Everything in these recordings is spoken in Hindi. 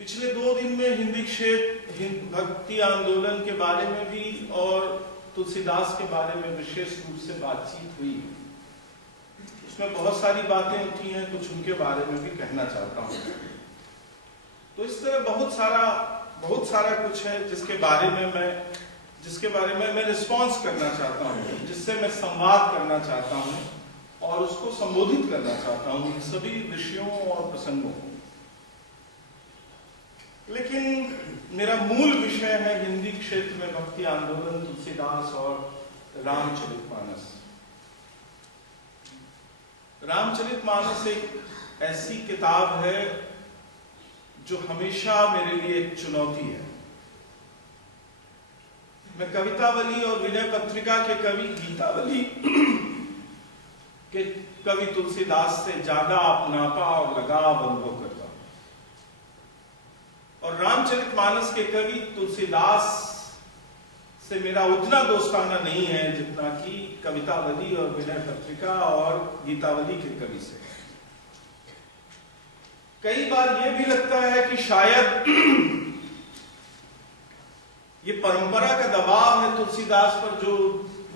पिछले 2 दिन में हिंदी क्षेत्र भक्ति आंदोलन के बारे में भी और तुलसीदास के बारे में विशेष रूप से बातचीत हुई। उसमें बहुत सारी बातें उठी हैं, कुछ उनके बारे में भी कहना चाहता हूँ। तो इस तरह बहुत सारा कुछ है जिसके बारे में मैं रिस्पॉन्स करना चाहता हूँ, जिससे मैं संवाद करना चाहता हूँ और उसको संबोधित करना चाहता हूँ इन सभी विषयों और प्रसंगों को। लेकिन मेरा मूल विषय है हिंदी क्षेत्र में भक्ति आंदोलन, तुलसीदास और रामचरितमानस। रामचरितमानस एक ऐसी किताब है जो हमेशा मेरे लिए एक चुनौती है। मैं कवितावली और विनय पत्रिका के कवि, गीतावली के कवि तुलसीदास से ज्यादा अपनापा और लगाव अनुभव करता हूं और रामचरितमानस के कवि तुलसीदास से मेरा उतना दोस्ताना नहीं है जितना कि कवितावली और विनय पत्रिका और गीतावली के कवि से। कई बार यह भी लगता है कि शायद ये परंपरा का दबाव है तुलसीदास पर, जो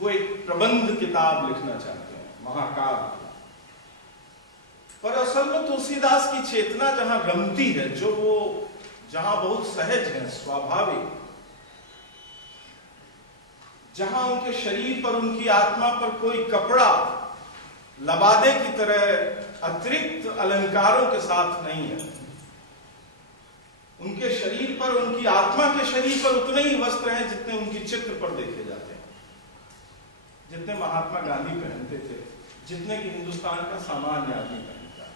वो एक प्रबंध किताब लिखना चाहते हैं, महाकाव्य। पर असल में तुलसीदास की चेतना जहां रमती है, जहां बहुत सहज है, स्वाभाविक, जहां उनके शरीर पर, उनकी आत्मा पर कोई कपड़ा लबादे की तरह अतिरिक्त अलंकारों के साथ नहीं है। उनके शरीर पर, उनकी आत्मा के शरीर पर उतने ही वस्त्र हैं जितने उनकी चित्र पर देखे जाते हैं, जितने महात्मा गांधी पहनते थे, जितने कि हिंदुस्तान का सामान्य आदमी पहनता है।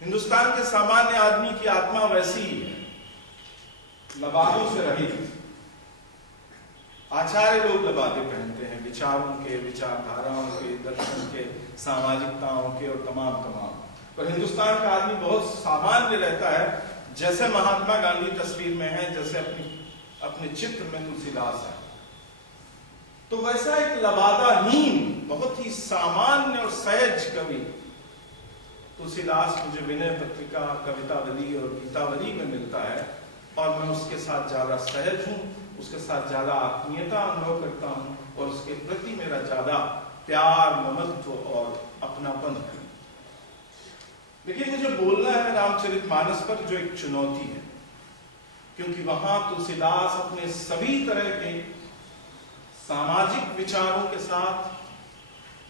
हिंदुस्तान के सामान्य आदमी की आत्मा वैसी ही है, लबादों से रहित। आचार्य लोग लबादे पहनते हैं, विचारों के, विचारधाराओं के, दर्शन के, सामाजिकताओं के और तमाम। पर हिंदुस्तान का आदमी बहुत सामान्य रहता है, जैसे महात्मा गांधी तस्वीर में है, जैसे अपने चित्र में तुलसीदास है। तो वैसा एक लबादाहीन, बहुत ही सामान्य और सहज कवि तुलसीदास मुझे विनय पत्रिका, कवितावली और गीतावली में मिलता है और मैं उसके साथ ज्यादा सहज हूं, उसके साथ ज्यादा आत्मीयता अनुभव करता हूं और उसके प्रति मेरा ज्यादा प्यार, ममत्व और अपनापन है। लेकिन मुझे बोलना है रामचरितमानस पर, जो एक चुनौती है, क्योंकि वहां तुलसीदास अपने सभी तरह के सामाजिक विचारों के साथ,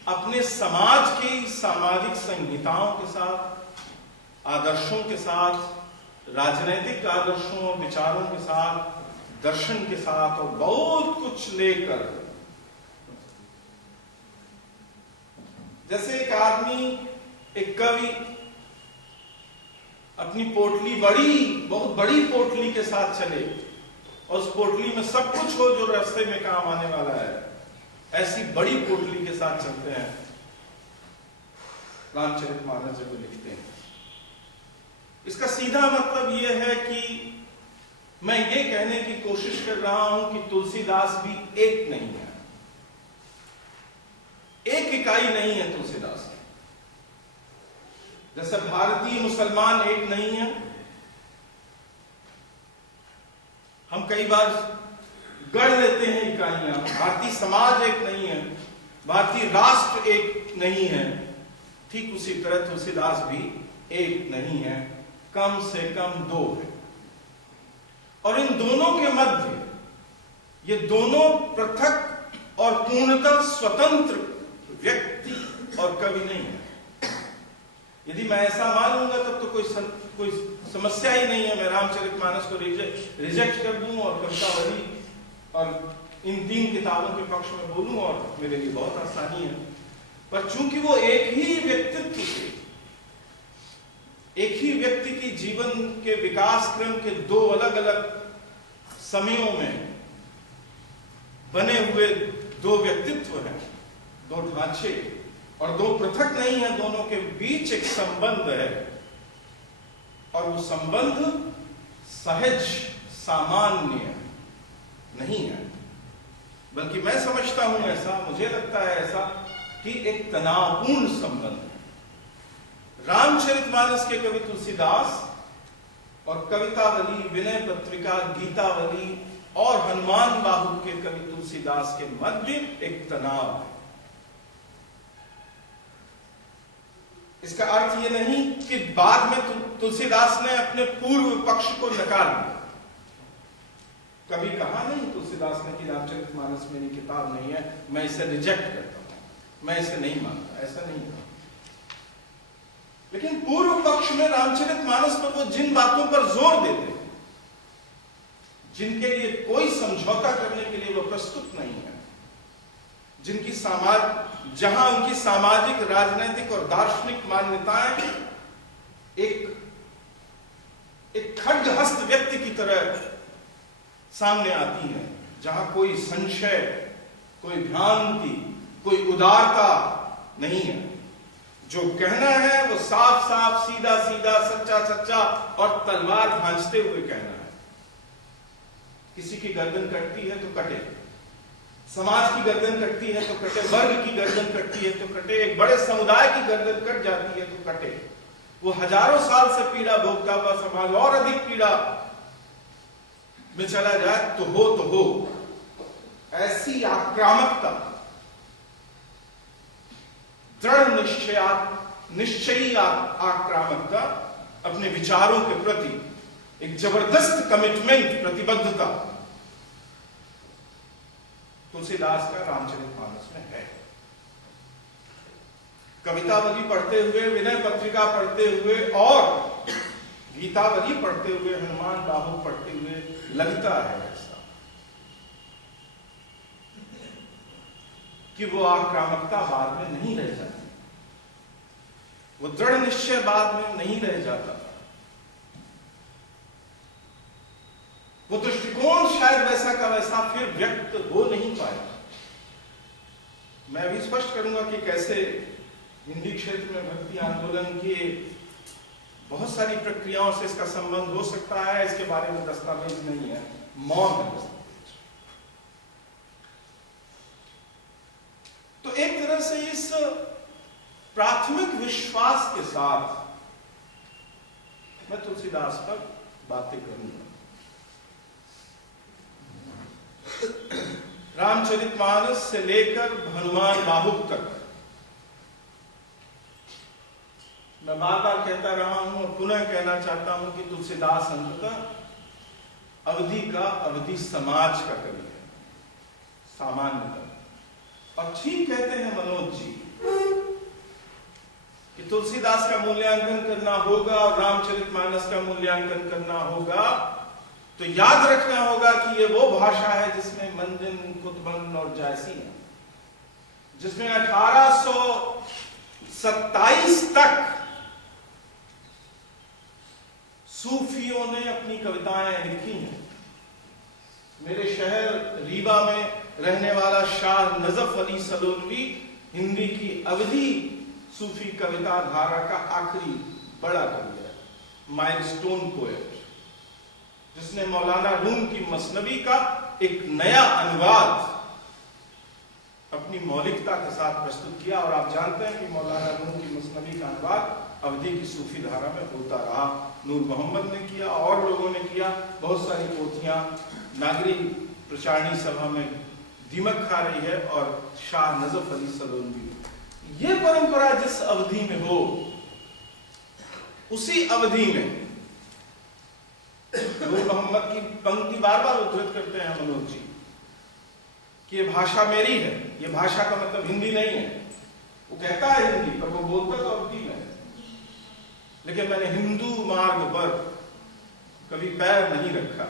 अपने समाज की सामाजिक संहिताओं के साथ, आदर्शों के साथ, राजनैतिक आदर्शों और विचारों के साथ, दर्शन के साथ और बहुत कुछ लेकर, जैसे एक आदमी, एक कवि अपनी पोटली, बहुत बड़ी पोटली के साथ चले और उस पोटली में सब कुछ हो जो रास्ते में काम आने वाला है, ऐसी बड़ी पोटली के साथ चलते हैं रामचरितमानस जब लिखते हैं। इसका सीधा मतलब यह है कि मैं ये कहने की कोशिश कर रहा हूं कि तुलसीदास भी एक नहीं है, एक इकाई नहीं है तुलसीदास। जैसे भारतीय मुसलमान एक नहीं है, हम कई बार गढ़ लेते हैं इकाइयां। भारतीय समाज एक नहीं है, भारतीय राष्ट्र एक नहीं है, ठीक उसी तरह तुलसीदास भी एक नहीं है, कम से कम 2 है। और इन दोनों के मध्य ये दोनों पृथक और पूर्णतः स्वतंत्र व्यक्ति और कवि नहीं है। यदि मैं ऐसा मानूंगा तब तो कोई समस्या ही नहीं है, मैं रामचरितमानस को रिजेक्ट कर दूं और कवितावली और इन 3 किताबों के पक्ष में बोलूं और मेरे लिए बहुत आसानी है। पर चूंकि वो एक ही व्यक्तित्व से, एक ही व्यक्ति की जीवन के विकास क्रम के 2 अलग अलग समयों में बने हुए 2 व्यक्तित्व हैं, 2 ढांचे, और 2 पृथक नहीं है, दोनों के बीच एक संबंध है। और वो संबंध सहज, सामान्य नहीं है, बल्कि मैं समझता हूं ऐसा, मुझे लगता है ऐसा, कि एक तनावपूर्ण संबंध है। रामचरितमानस के कवि तुलसीदास और कवितावली, विनय पत्रिका, गीतावली और हनुमान बाहु के कवि तुलसीदास के मध्य एक तनाव है। इसका अर्थ यह नहीं कि बाद में तुलसीदास ने अपने पूर्व पक्ष को नकार दिया। कभी कहा नहीं तुलसीदास ने कि रामचरितमानस मेरी किताब नहीं है, मैं इसे रिजेक्ट करता हूं, मैं इसे नहीं मानता, ऐसा नहीं कहा। लेकिन पूर्व पक्ष में रामचरितमानस पर वो जिन बातों पर जोर देते हैं, जिनके लिए कोई समझौता करने के लिए वो प्रस्तुत नहीं है, जिनकी जहां उनकी सामाजिक, राजनीतिक और दार्शनिक मान्यताएं एक खड्गहस्त व्यक्ति की तरह सामने आती हैं, जहां कोई संशय, कोई भ्रांति, कोई उदारता नहीं है। जो कहना है वो साफ साफ, सीधा सीधा, सच्चा सच्चा और तलवार भांजते हुए कहना है। किसी की गर्दन कटती है तो कटे, समाज की गर्दन कटती है तो कटे, वर्ग की गर्दन कटती है तो कटे, एक बड़े समुदाय की गर्दन कट जाती है तो कटे। वो हजारों साल से पीड़ा भोगता हुआ समाज और अधिक पीड़ा में चला जाए तो हो। ऐसी आक्रामकता, दृढ़ निश्चयी आक्रामकता, अपने विचारों के प्रति एक जबरदस्त कमिटमेंट, प्रतिबद्धता तुलसीदास का रामचरितमानस में है। कवितावली पढ़ते हुए, विनय पत्रिका पढ़ते हुए और गीतावली पढ़ते हुए, हनुमान बाहु पढ़ते हुए लगता है ऐसा कि वो आक्रामकता बाद में नहीं रह जाती, वो दृढ़ निश्चय बाद में नहीं रह जाता, वो दृष्टिकोण शायद वैसा का वैसा फिर व्यक्त हो नहीं पाया। मैं अभी स्पष्ट करूंगा कि कैसे हिंदी क्षेत्र में भक्ति आंदोलन की बहुत सारी प्रक्रियाओं से इसका संबंध हो सकता है। इसके बारे में दस्तावेज नहीं है, मौन है दस्तावेज। तो एक तरह से इस प्राथमिक विश्वास के साथ मैं तुलसीदास पर बातें करूंगा। रामचरितमानस से लेकर हनुमान बाहु तक मैं बार बार कहता रहा हूं और पुनः कहना चाहता हूं कि तुलसीदास अंततः अवधि का, अवधि समाज का कवि है, सामान्यतः। और ठीक कहते हैं मनोज जी कि तुलसीदास का मूल्यांकन करना होगा और रामचरितमानस का मूल्यांकन करना होगा तो याद रखना होगा कि ये वो भाषा है जिसमें मंजन, कुतुबन और जायसी है, जिसमें 1827 तक सूफियों ने अपनी कविताएं लिखी हैं। मेरे शहर रीवा में रहने वाला शाह नजफ अली सलोनवी हिंदी की अवधि सूफी कविता धारा का आखिरी बड़ा कवि है, माइलस्टोन पोएट, जिसने मौलाना रूम की मसनवी का एक नया अनुवाद अपनी मौलिकता के साथ प्रस्तुत किया। और आप जानते हैं कि मौलाना रूम की मसनवी का अनुवाद अवधि की सूफी धारा में होता रहा। नूर मोहम्मद ने किया और लोगों ने किया, बहुत सारी पोथियां नागरी प्रचारणी सभा में दीमक खा रही है। और शाह नजफ अली सलोनवी, ये परंपरा जिस अवधि में हो, उसी अवधि में नूर मोहम्मद की पंक्ति बार बार उद्धृत करते हैं मनोज जी कि ये भाषा मेरी है। ये भाषा का मतलब हिंदी नहीं है। वो कहता है हिंदी, पर वो बोलता तो अवधि में है। लेकिन मैंने हिंदू मार्ग पर कभी पैर नहीं रखा।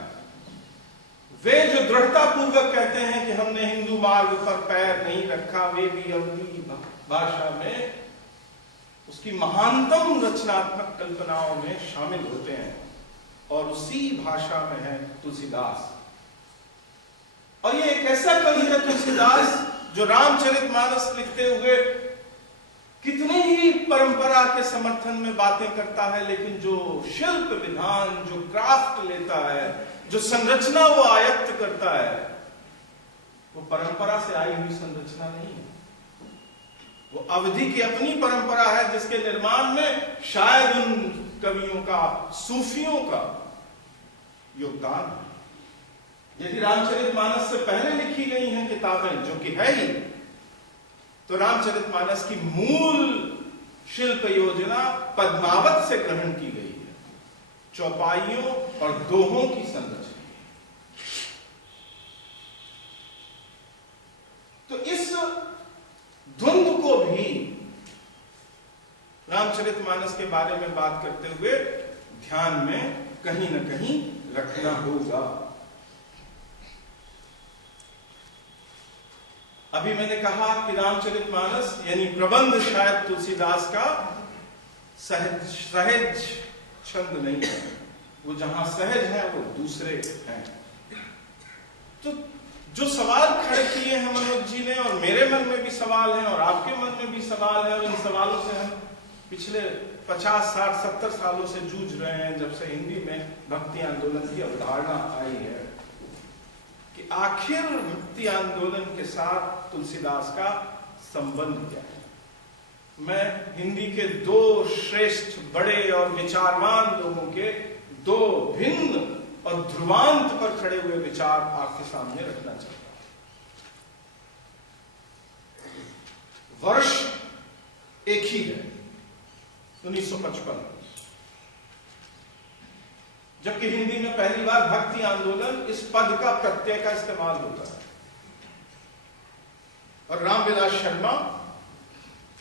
वे जो दृढ़ता पूर्वक कहते हैं कि हमने हिंदू मार्ग पर पैर नहीं रखा, वे भी अवधि भाषा में उसकी महानतम रचनात्मक कल्पनाओं में शामिल होते हैं। और उसी भाषा में है तुलसीदास। और ये एक ऐसा कवि है तुलसीदास जो रामचरितमानस लिखते हुए कितने ही परंपरा के समर्थन में बातें करता है, लेकिन जो शिल्प विधान, जो क्राफ्ट लेता है, जो संरचना वो आयत्त करता है, वो परंपरा से आई हुई संरचना नहीं है। वो अवधि की अपनी परंपरा है, जिसके निर्माण में शायद उन कवियों का, सूफियों का योगदान है। यदि रामचरितमानस से पहले लिखी गई हैं किताबें, जो कि है ही, तो रामचरितमानस की मूल शिल्प योजना पद्मावत से ग्रहण की गई है, चौपाइयों और दोहों की संरचना। तो इस द्वंद्व को भी रामचरितमानस के बारे में बात करते हुए ध्यान में कहीं न कहीं रखना होगा। अभी मैंने कहा कि रामचरितमानस यानी प्रबंध शायद तुलसीदास का सहज छंद नहीं है, वो जहां सहज है वो दूसरे हैं। तो जो सवाल खड़े किए हैं मनोज जी ने, और मेरे मन में भी सवाल है और आपके मन में भी सवाल है, और इन सवालों से हम पिछले 50, 60, 70 सालों से जूझ रहे हैं, जब से हिंदी में भक्ति आंदोलन की अवधारणा आई है कि आखिर भक्ति आंदोलन के साथ तुलसीदास का संबंध क्या है। मैं हिंदी के दो श्रेष्ठ बड़े और विचारवान लोगों के दो भिन्न और ध्रुवांत पर खड़े हुए विचार आपके सामने रखना चाहता हूं। वर्ष एक ही है, 1955, जबकि हिंदी में पहली बार भक्ति आंदोलन इस पद का प्रत्यय का इस्तेमाल होता है। और रामविलास शर्मा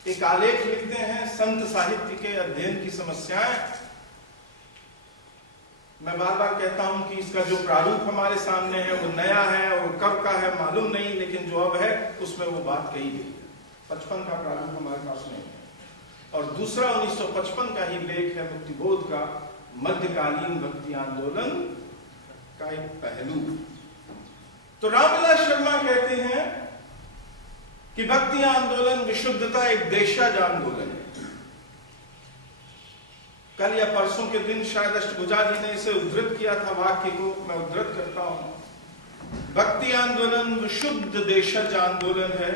एक आलेख लिखते हैं, संत साहित्य के अध्ययन की समस्याएं। मैं बार बार कहता हूं कि इसका जो प्रारूप हमारे सामने है वो नया है, और कब का है मालूम नहीं, लेकिन जो अब है उसमें वो बात कही गई है। 55 का प्रारूप हमारे पास नहीं है। और दूसरा 1955 का ही लेख है मुक्तिबोध का, मध्यकालीन भक्ति आंदोलन का एक पहलू। तो रामविलास शर्मा कहते हैं कि भक्ति आंदोलन विशुद्धता एक देशज आंदोलन है। कल या परसों के दिन शायद अष्टभुजा जी ने इसे उद्धृत किया था, वाक्य को मैं उद्धृत करता हूं। भक्ति आंदोलन विशुद्ध देशज आंदोलन है।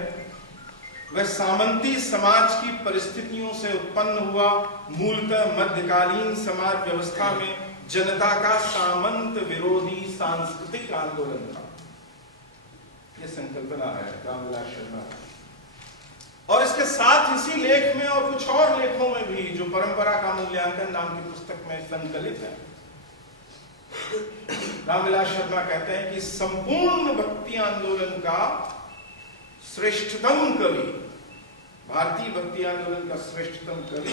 वह सामंती समाज की परिस्थितियों से उत्पन्न हुआ, मूलतः मध्यकालीन समाज व्यवस्था में जनता का सामंत विरोधी सांस्कृतिक आंदोलन था। यह संकल्पना है रामविलास शर्मा। और इसके साथ इसी लेख में और कुछ और लेखों में भी, जो परंपरा का मूल्यांकन नाम की पुस्तक में संकलित है, रामविलास शर्मा कहते हैं कि संपूर्ण भक्ति आंदोलन का श्रेष्ठतम कवि, भारतीय भक्ति आंदोलन का श्रेष्ठतम कवि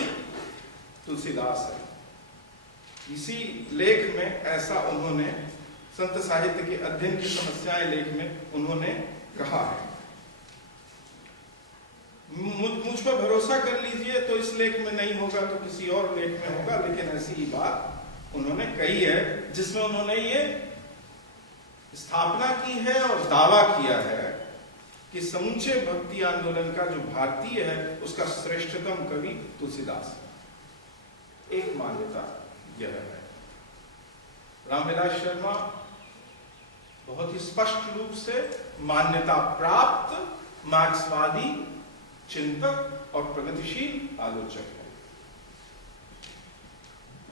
तुलसीदास है। इसी लेख में ऐसा उन्होंने संत साहित्य के अध्ययन की समस्याएं लेख में उन्होंने कहा है। मुझ पर भरोसा कर लीजिए, तो इस लेख में नहीं होगा तो किसी और लेख में होगा, लेकिन ऐसी ही बात उन्होंने कही है, जिसमें उन्होंने ये स्थापना की है और दावा किया है कि समूचे भक्ति आंदोलन का जो भारतीय है उसका श्रेष्ठतम कवि तुलसीदास है। एक मान्यता यह है। रामविलास शर्मा बहुत ही स्पष्ट रूप से मान्यता प्राप्त मार्क्सवादी चिंतक और प्रगतिशील आलोचक है।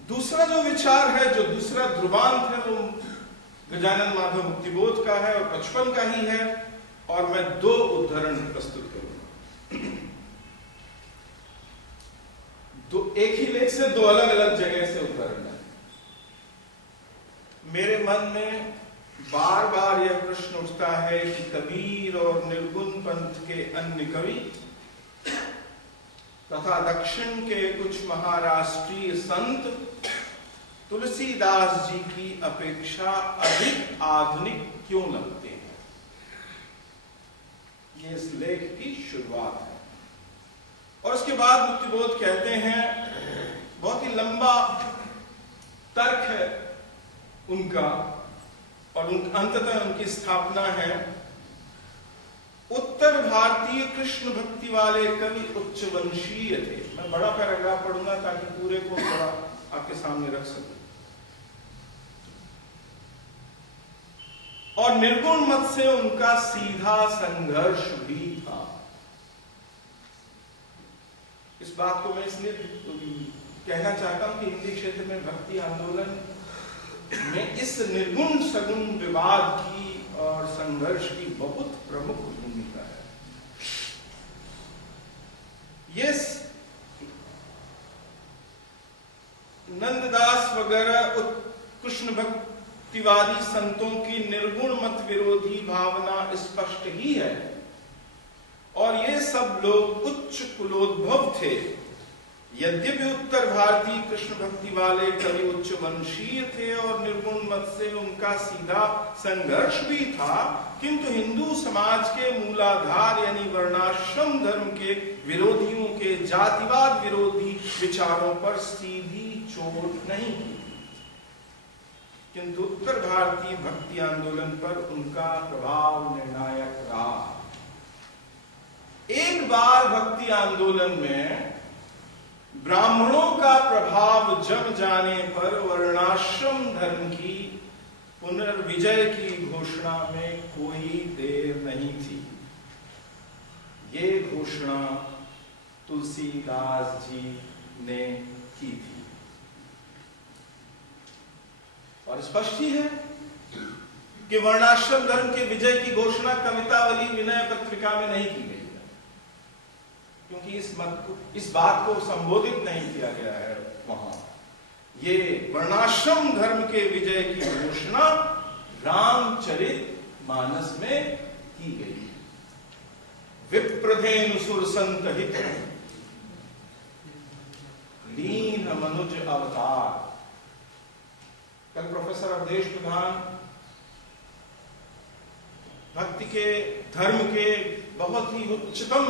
दूसरा जो विचार है, जो दूसरा ध्रुवांत है, वो गजानन माधव मुक्तिबोध का है और 55 का ही है। और मैं दो उदाहरण प्रस्तुत करूंगा। एक ही लेख से दो अलग अलग जगह से उदाहरण है। मेरे मन में बार बार यह प्रश्न उठता है कि कबीर और निर्गुण पंथ के अन्य कवि तथा दक्षिण के कुछ महाराष्ट्रीय संत तुलसीदास जी की अपेक्षा अधिक आधुनिक क्यों लगते हैं। ये इस लेख की शुरुआत है। और उसके बाद मुक्तिबोध कहते हैं, बहुत ही लंबा तर्क है उनका, और अंततः उनकी स्थापना है, उत्तर भारतीय कृष्ण भक्ति वाले कवि उच्च वंशीय थे। मैं बड़ा पैराग्राफ पढ़ूंगा ताकि पूरे को थोड़ा आपके सामने रख सकूं। और निर्गुण मत से उनका सीधा संघर्ष भी था। इस बात को मैं इसलिए कहना चाहता हूं कि हिंदी क्षेत्र में भक्ति आंदोलन में इस निर्गुण सगुण विवाद की और संघर्ष की बहुत प्रमुख भूमिका है। ये नंददास वगैरह कृष्ण भक्तिवादी संतों की निर्गुण मत विरोधी भावना स्पष्ट ही है, और ये सब लोग उच्च कुलोद्भव थे। यद्यपि उत्तर भारतीय कृष्ण भक्ति वाले कवि उच्च वंशीय थे और निर्गुण मत से उनका सीधा संघर्ष भी था, किंतु हिंदू समाज के मूलाधार यानी वर्णाश्रम धर्म के विरोधियों के जातिवाद विरोधी विचारों पर सीधी चोट नहीं की, किंतु उत्तर भारतीय भक्ति आंदोलन पर उनका प्रभाव निर्णायक रहा। एक बार भक्ति आंदोलन में ब्राह्मणों का प्रभाव जम जाने पर वर्णाश्रम धर्म की पुनर्विजय की घोषणा में कोई देर नहीं थी। ये घोषणा तुलसीदास जी ने की थी, और स्पष्ट ही है कि वर्णाश्रम धर्म के विजय की घोषणा कवितावली विनय पत्रिका में नहीं की गई, क्योंकि इस बात को संबोधित नहीं किया गया है वहां। ये वर्णाश्रम धर्म के विजय की घोषणा रामचरित मानस में की गई। विप्रधेनु सुर संत हित लीन मनुज अवतार। कल प्रोफेसर अवधेश प्रधान भक्ति के धर्म के बहुत ही उच्चतम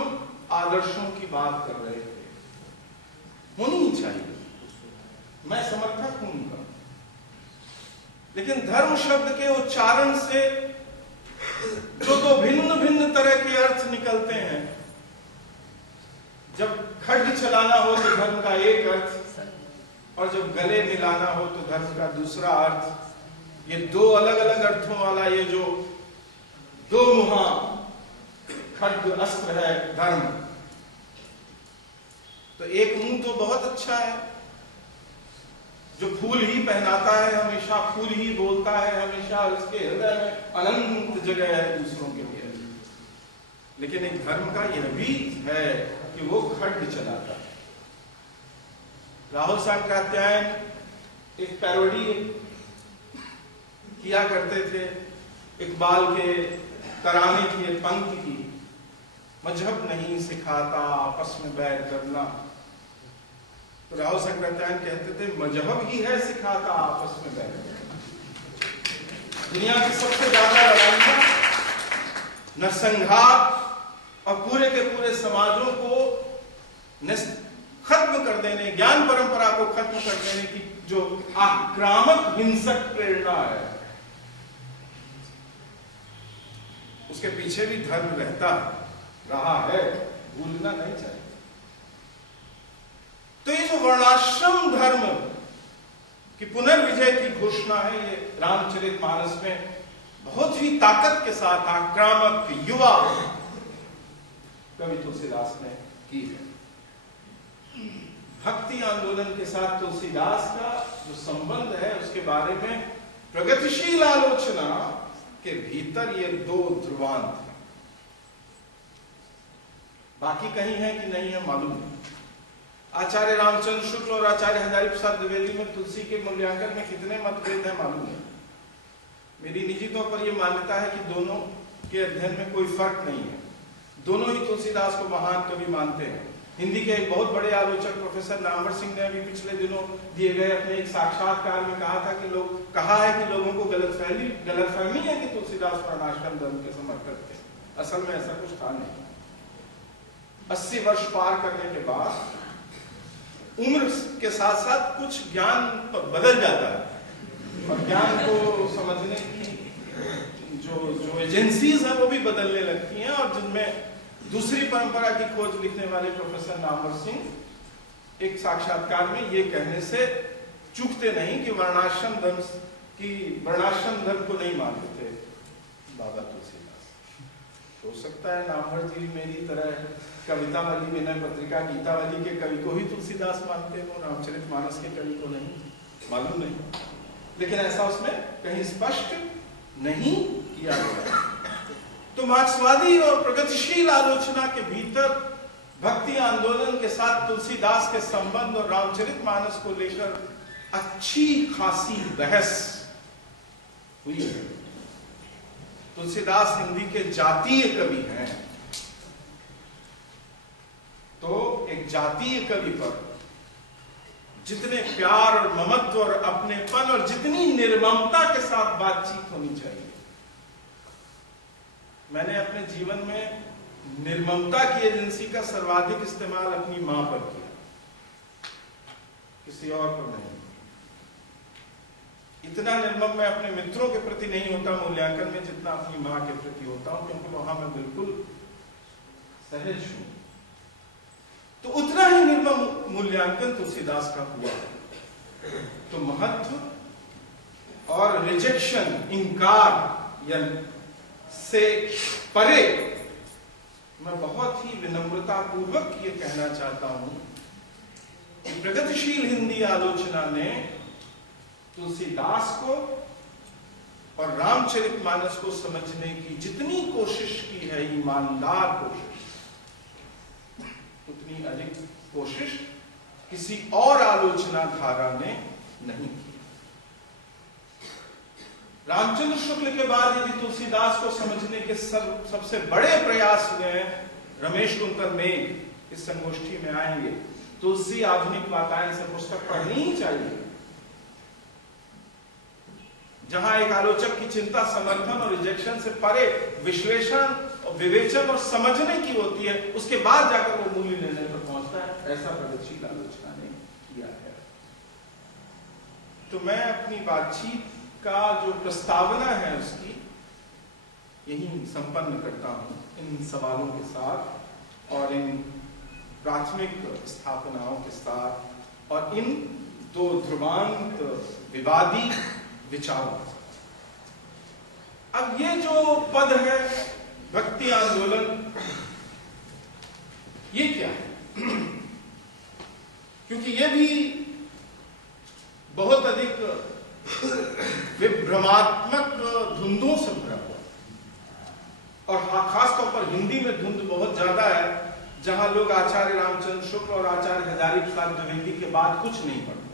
आदर्शों की बात कर रहे थे। होनी ही चाहिए, मैं समर्थक हूं उनका, लेकिन धर्म शब्द के उच्चारण से जो दो भिन्न भिन्न तरह के अर्थ निकलते हैं, जब खड्ग चलाना हो तो धर्म का एक अर्थ, और जब गले मिलाना हो तो धर्म का दूसरा अर्थ, ये दो अलग अलग अर्थों वाला ये जो दो मुहा खड्ग अस्त्र है धर्म, तो एक मुंह तो बहुत अच्छा है जो फूल ही पहनाता है, हमेशा फूल ही बोलता है, हमेशा उसके हृदय में अनंत जगह है दूसरों के लिए, लेकिन एक धर्म का यह भी है कि वो खड्ग चलाता है। राहुल साहब कात्यायन एक पैरोडी किया करते थे इकबाल के तराने की एक पंक्ति की, मजहब नहीं सिखाता आपस में बैर करना। तो राहुल शंकराचार्य कहते थे मजहब ही है सिखाता आपस में बैर करना। दुनिया की सबसे ज्यादा लड़ाइयां नरसंहार और पूरे के पूरे समाजों को खत्म कर देने, ज्ञान परंपरा को खत्म कर देने की जो आक्रामक हिंसक प्रेरणा है, उसके पीछे भी धर्म रहता रहा है, भूलना नहीं चाहिए। तो ये जो वर्णाश्रम धर्म की पुनर्विजय की घोषणा है, ये रामचरितमानस में बहुत ही ताकत के साथ आक्रामक युवा कवि तुलसीदास ने की है। भक्ति आंदोलन के साथ तुलसीदास का जो संबंध है उसके बारे में प्रगतिशील आलोचना के भीतर ये दो ध्रुवांत हैं, बाकी कहीं है कि नहीं है मालूम नहीं। आचार्य रामचंद्र शुक्ल और आचार्य हजारी प्रसाद द्विवेदी में तुलसी के मूल्यांकन में कितने मतभेद है मालूम नहीं। मेरी निजी तौर पर यह मान्यता है कि दोनों के अध्ययन में कोई फर्क नहीं है, दोनों ही तुलसीदास को महान कवि मानते हैं। हिंदी के एक बहुत बड़े आलोचक प्रोफेसर नामवर सिंह ने अभी पिछले दिनों दिए गए अपने एक साक्षात्कार में कहा था कि कहा है कि लोगों को गलतफहमी है कि तुलसीदास वर्णाश्रम धर्म के समर्थक थे। असल में ऐसा कुछ था नहीं। 80 वर्ष पार करने के बाद उम्र के साथ साथ कुछ ज्ञान बदल जाता है, और ज्ञान को समझने की जो एजेंसीज हैं वो भी बदलने लगती हैं, और जिनमें दूसरी परंपरा की खोज लिखने वाले प्रोफेसर नामवर सिंह एक साक्षात्कार में ये कहने से चूकते नहीं कि वर्णाश्रम धर्म को नहीं मानते थे बाबा तुलसीदास। हो सकता है नामवर जी मेरी तरह कविता वाली विनय पत्रिका गीता वाली के कवि को ही तुलसीदास मानते हो, रामचरितमानस के कवि को नहीं, मालूम नहीं। लेकिन ऐसा उसमें कहीं स्पष्ट नहीं किया गया। तो मार्क्सवादी और प्रगतिशील आलोचना के भीतर भक्ति आंदोलन के साथ तुलसीदास के संबंध और रामचरितमानस को लेकर अच्छी खासी बहस हुई है। तुलसीदास हिंदी के जातीय कवि हैं, तो एक जातीय कवि पर जितने प्यार और ममत्व और अपनेपन और जितनी निर्ममता के साथ बातचीत होनी चाहिए, मैंने अपने जीवन में निर्ममता की एजेंसी का सर्वाधिक इस्तेमाल अपनी मां पर किया, किसी और पर नहीं। इतना निर्मम मैं अपने मित्रों के प्रति नहीं होता मूल्यांकन में, जितना अपनी मां के प्रति होता हूं, क्योंकि वहां मैं बिल्कुल सहज हूं। तो उतना ही निर्मम मूल्यांकन तुलसीदास का हुआ। तो महत्व और रिजेक्शन, इंकार या से परे मैं बहुत ही विनम्रता पूर्वक ये कहना चाहता हूं कि प्रगतिशील हिंदी आलोचना ने तुलसीदास को और रामचरितमानस को समझने की जितनी कोशिश की है, ईमानदार कोशिश, उतनी अधिक कोशिश किसी और आलोचना धारा ने नहीं की। रामचंद्र शुक्ल के बाद यदि तुलसीदास को समझने के सबसे बड़े प्रयास हुए, रमेश कुंतल मेघ इस संगोष्ठी में आएंगे, तुलसी आधुनिक वातायन से पुस्तक पढ़नी ही चाहिए, जहां एक आलोचक की चिंता समर्थन और रिजेक्शन से परे विश्लेषण और विवेचन और समझने की होती है, उसके बाद जाकर वो मूल्य निर्णय पर पहुंचता है। ऐसा प्रगतिशील आलोचना ने किया है। तो मैं अपनी बातचीत का जो प्रस्तावना है उसकी यही संपन्न करता हूं, इन सवालों के साथ और इन प्राथमिक स्थापनाओं के साथ और इन दो ध्रुवांत विवादी विचारों। अब ये जो पद है भक्ति आंदोलन, ये क्या है? क्योंकि ये भी बहुत अधिक विभ्रमात्मक धुंधों से भरा हुआ, और खासतौर पर हिंदी में धुंध बहुत ज्यादा है, जहां लोग आचार्य रामचंद्र शुक्ल और आचार्य हजारी प्रसाद द्विवेदी के बाद कुछ नहीं पढ़ते,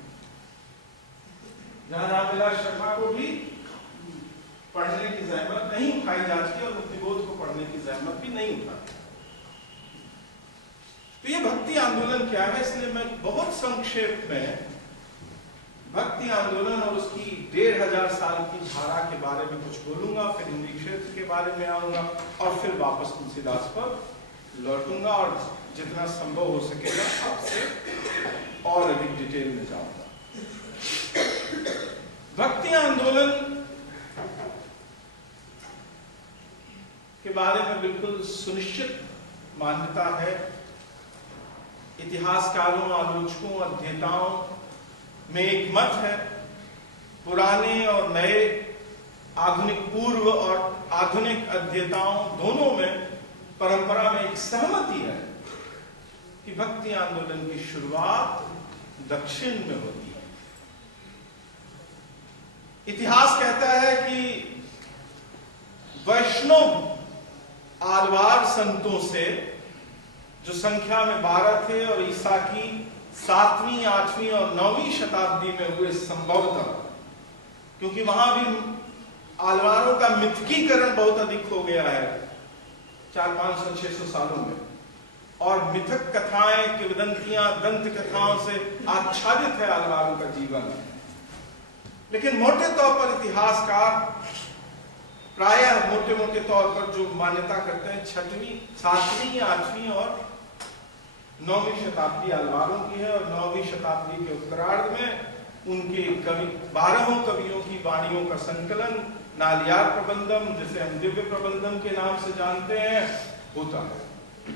जहां रामविलास शर्मा को भी पढ़ने की जहमत नहीं उठाई जाती और मुक्तिबोध को पढ़ने की जहमत भी नहीं उठाती। तो ये भक्ति आंदोलन क्या है, इसलिए मैं बहुत संक्षेप में भक्ति आंदोलन और उसकी 1500 साल की धारा के बारे में कुछ बोलूंगा, फिर हिंदी क्षेत्र के बारे में आऊंगा और फिर वापस तुलसीदास पर लौटूंगा और जितना संभव हो सकेगा आपसे और अधिक डिटेल में जाऊंगा। भक्ति आंदोलन के बारे में बिल्कुल सुनिश्चित मान्यता है, इतिहासकारों, आलोचकों, अध्येताओं में एक मत है, पुराने और नए, आधुनिक पूर्व और आधुनिक अध्येताओं दोनों में परंपरा में एक सहमति है कि भक्ति आंदोलन की शुरुआत दक्षिण में होती है। इतिहास कहता है कि वैष्णव आलवार संतों से, जो संख्या में 12 थे और ईसा की 7वीं, 8वीं और 9वीं शताब्दी में हुए संभवतः, क्योंकि वहां भी आलवारों का मिथकीकरण बहुत अधिक हो गया है 400-500-600 सालों में, और मिथक कथाएं, किंवदंतियां, दंत कथाओं से आच्छादित है आलवारों का जीवन। लेकिन मोटे तौर पर इतिहासकार प्रायः मोटे तौर पर जो मान्यता करते हैं 6वीं, 7वीं, 8वीं और 9वीं शताब्दी आलवारों की है, और 9वीं शताब्दी के उत्तरार्ध में उनके कवि 12 कवियों की वाणियों का संकलन नालियार प्रबंधम, जिसे हम दिव्य प्रबंधम के नाम से जानते हैं, होता है।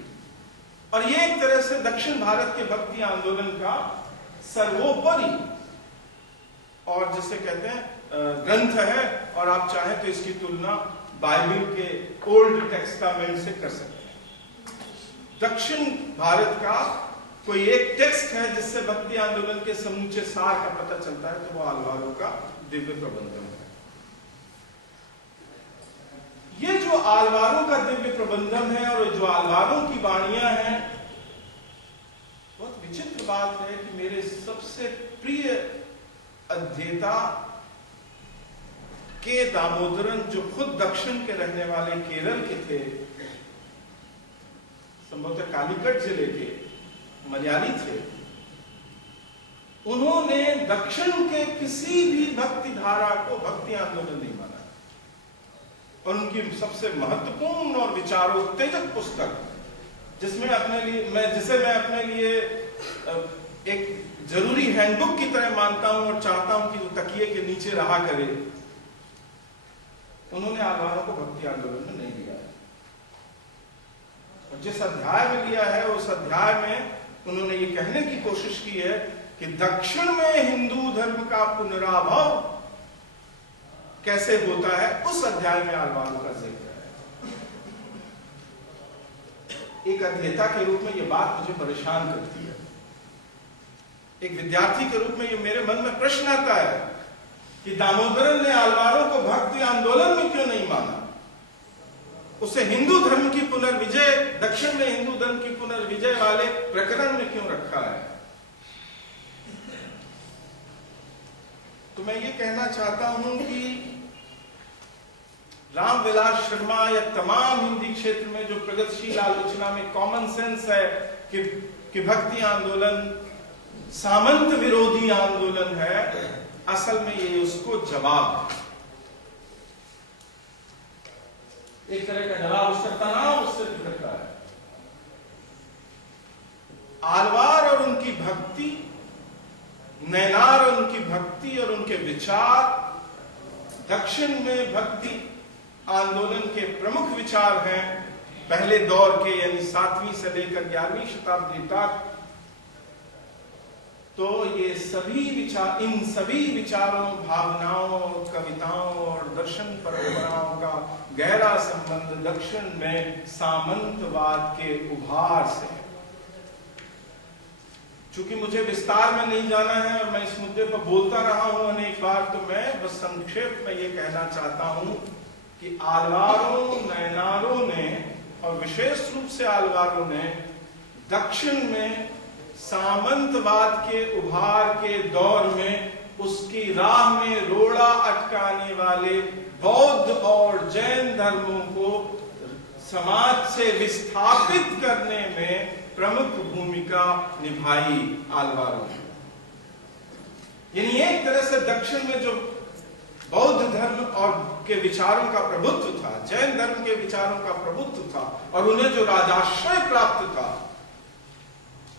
और ये एक तरह से दक्षिण भारत के भक्ति आंदोलन का सर्वोपरि और जिसे कहते हैं ग्रंथ है, और आप चाहें तो इसकी तुलना बाइबल के ओल्ड टेस्टामेंट से कर सकते हैं। दक्षिण भारत का कोई एक टेक्स्ट है जिससे भक्ति आंदोलन के समूचे सार का पता चलता है, तो वो आलवारों का दिव्य प्रबंधम है। ये जो आलवारों का दिव्य प्रबंधम है और जो आलवारों की वाणियां हैं, बहुत विचित्र बात है कि मेरे सबसे प्रिय अध्येता के दामोदरन, जो खुद दक्षिण के रहने वाले केरल के थे, संभवतः कालीकट जिले के मलयाली थे, उन्होंने दक्षिण के किसी भी भक्ति धारा को भक्ति आंदोलन नहीं माना। और उनकी सबसे महत्वपूर्ण और विचारोत्तेजक पुस्तक, जिसे मैं अपने लिए एक जरूरी हैंडबुक की तरह मानता हूं और चाहता हूं कि वो तकिए के नीचे रहा करे, उन्होंने आलवारों को भक्ति आंदोलन में नहीं लिया है। और जिस अध्याय में लिया है, उस अध्याय में उन्होंने ये कहने की कोशिश की है कि दक्षिण में हिंदू धर्म का पुनराभव कैसे होता है, उस अध्याय में आलवारों का जिक्र है। एक अध्येता के रूप में यह बात मुझे परेशान करती है। एक विद्यार्थी के रूप में यह मेरे मन में प्रश्न आता है कि दामोदरन ने आलवारों को भक्ति आंदोलन में क्यों नहीं माना, उसे हिंदू धर्म की पुनर्विजय, दक्षिण में हिंदू धर्म की पुनर्विजय वाले प्रकरण में क्यों रखा है। तो मैं ये कहना चाहता हूं कि रामविलास शर्मा या तमाम हिंदी क्षेत्र में जो प्रगतिशील आलोचना में कॉमन सेंस है कि भक्ति आंदोलन सामंत विरोधी आंदोलन है, असल में ये उसको जवाब है, एक तरह का जवाब, उसका तनाव उससे निकलता है। आलवार और उनकी भक्ति, नैनार और उनकी भक्ति और उनके विचार दक्षिण में भक्ति आंदोलन के प्रमुख विचार हैं। पहले दौर के यानी 7वीं से लेकर 11वीं शताब्दी तक, तो ये सभी विचार, इन सभी विचारों, भावनाओं, कविताओं और दर्शन परंपराओं का गहरा संबंध दक्षिण में सामंतवाद के उभार से है। चूंकि मुझे विस्तार में नहीं जाना है और मैं इस मुद्दे पर बोलता रहा हूं अनेक बार, तो मैं बस संक्षेप में ये कहना चाहता हूं कि आलवारों, नैनारों ने और विशेष रूप से आलवारों ने दक्षिण में सामंतवाद के उभार के दौर में उसकी राह में रोड़ा अटकाने वाले बौद्ध और जैन धर्मों को समाज से विस्थापित करने में प्रमुख भूमिका निभाई आलवारों ने। यानी एक तरह से दक्षिण में जो बौद्ध धर्म और के विचारों का प्रभुत्व था, जैन धर्म के विचारों का प्रभुत्व था और उन्हें जो राजाश्रय प्राप्त था,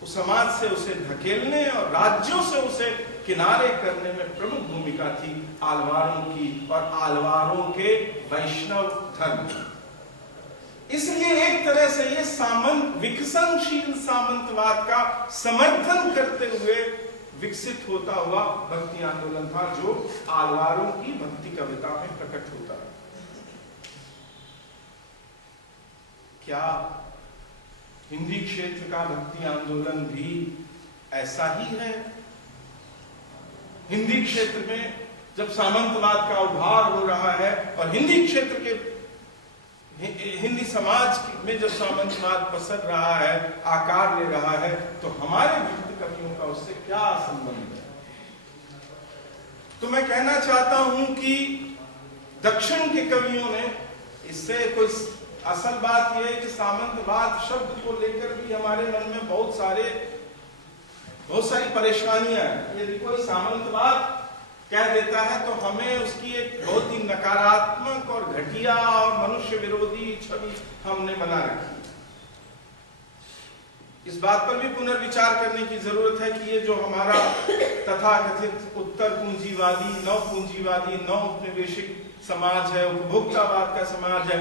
उस समाज से उसे धकेलने और राज्यों से उसे किनारे करने में प्रमुख भूमिका थी आलवारों की और आलवारों के वैष्णव धर्म। इसलिए एक तरह से ये विकसनशील सामंतवाद का समर्थन करते हुए विकसित होता हुआ भक्ति आंदोलन था, जो आलवारों की भक्ति कविता में प्रकट होता है। क्या हिंदी क्षेत्र का भक्ति आंदोलन भी ऐसा ही है? हिंदी क्षेत्र में जब सामंतवाद का उभार हो रहा है और हिंदी क्षेत्र के हिंदी समाज में जब सामंतवाद पसर रहा है, आकार ले रहा है, तो हमारे भक्त कवियों का उससे क्या संबंध है? तो मैं कहना चाहता हूं कि दक्षिण के कवियों ने इससे कोई, असल बात यह है कि सामंतवाद शब्द को लेकर भी हमारे मन में बहुत सारी परेशानियां हैं। यदि कोई सामंतवाद कह देता है तो हमें उसकी एक बहुत ही नकारात्मक और घटिया और मनुष्य विरोधी छवि हमने बना रखी। इस बात पर भी पुनर्विचार करने की जरूरत है कि ये जो हमारा तथाकथित उत्तर पूंजीवादी, नव पूंजीवादी, नव उपनिवेशिक समाज है, उपभोक्तावाद का समाज है,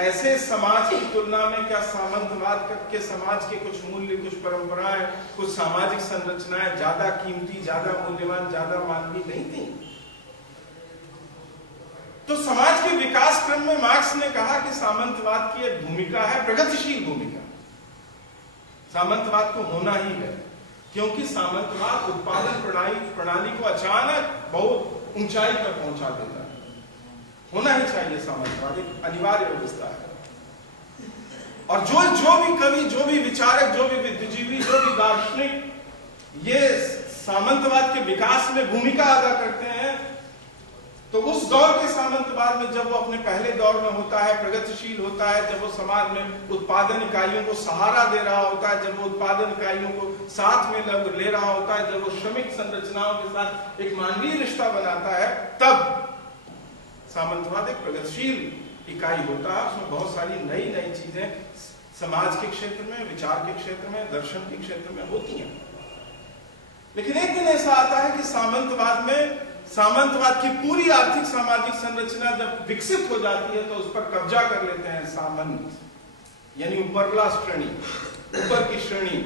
ऐसे समाज की तुलना में क्या सामंतवाद के समाज के कुछ मूल्य, कुछ परंपराएं, कुछ सामाजिक संरचनाएं ज्यादा कीमती, ज्यादा मूल्यवान, ज्यादा मानवीय नहीं थी? तो समाज के विकास क्रम में मार्क्स ने कहा कि सामंतवाद की एक भूमिका है, प्रगतिशील भूमिका। सामंतवाद को होना ही है, क्योंकि सामंतवाद उत्पादन प्रणाली को अचानक बहुत ऊंचाई पर पहुंचा देता है। होना ही चाहिए सामंतवाद, एक अनिवार्य व्यवस्था है। और जो भी कवि, जो भी विचारक, जो भी विद्याजीवी, जो भी दार्शनिक ये सामंतवाद के विकास में भूमिका अदा करते हैं, तो उस दौर के सामंतवाद में जब वो अपने पहले दौर में होता है, प्रगतिशील होता है, जब वो समाज में उत्पादन इकाइयों को सहारा दे रहा होता है, जब वो उत्पादन इकाइयों को साथ में ले रहा होता है, जब वो श्रमिक संरचनाओं के साथ एक मानवीय रिश्ता बनाता है, तब सामंतवाद एक प्रगतिशील इकाई होता है। उसमें बहुत सारी नई नई चीजें समाज के क्षेत्र में, विचार के क्षेत्र में, दर्शन के क्षेत्र में होती हैं। लेकिन एक दिन ऐसा आता है कि सामंतवाद की पूरी आर्थिक सामाजिक संरचना जब विकसित हो जाती है तो उस पर कब्जा कर लेते हैं सामंत, यानी उपरला श्रेणी, ऊपर की श्रेणी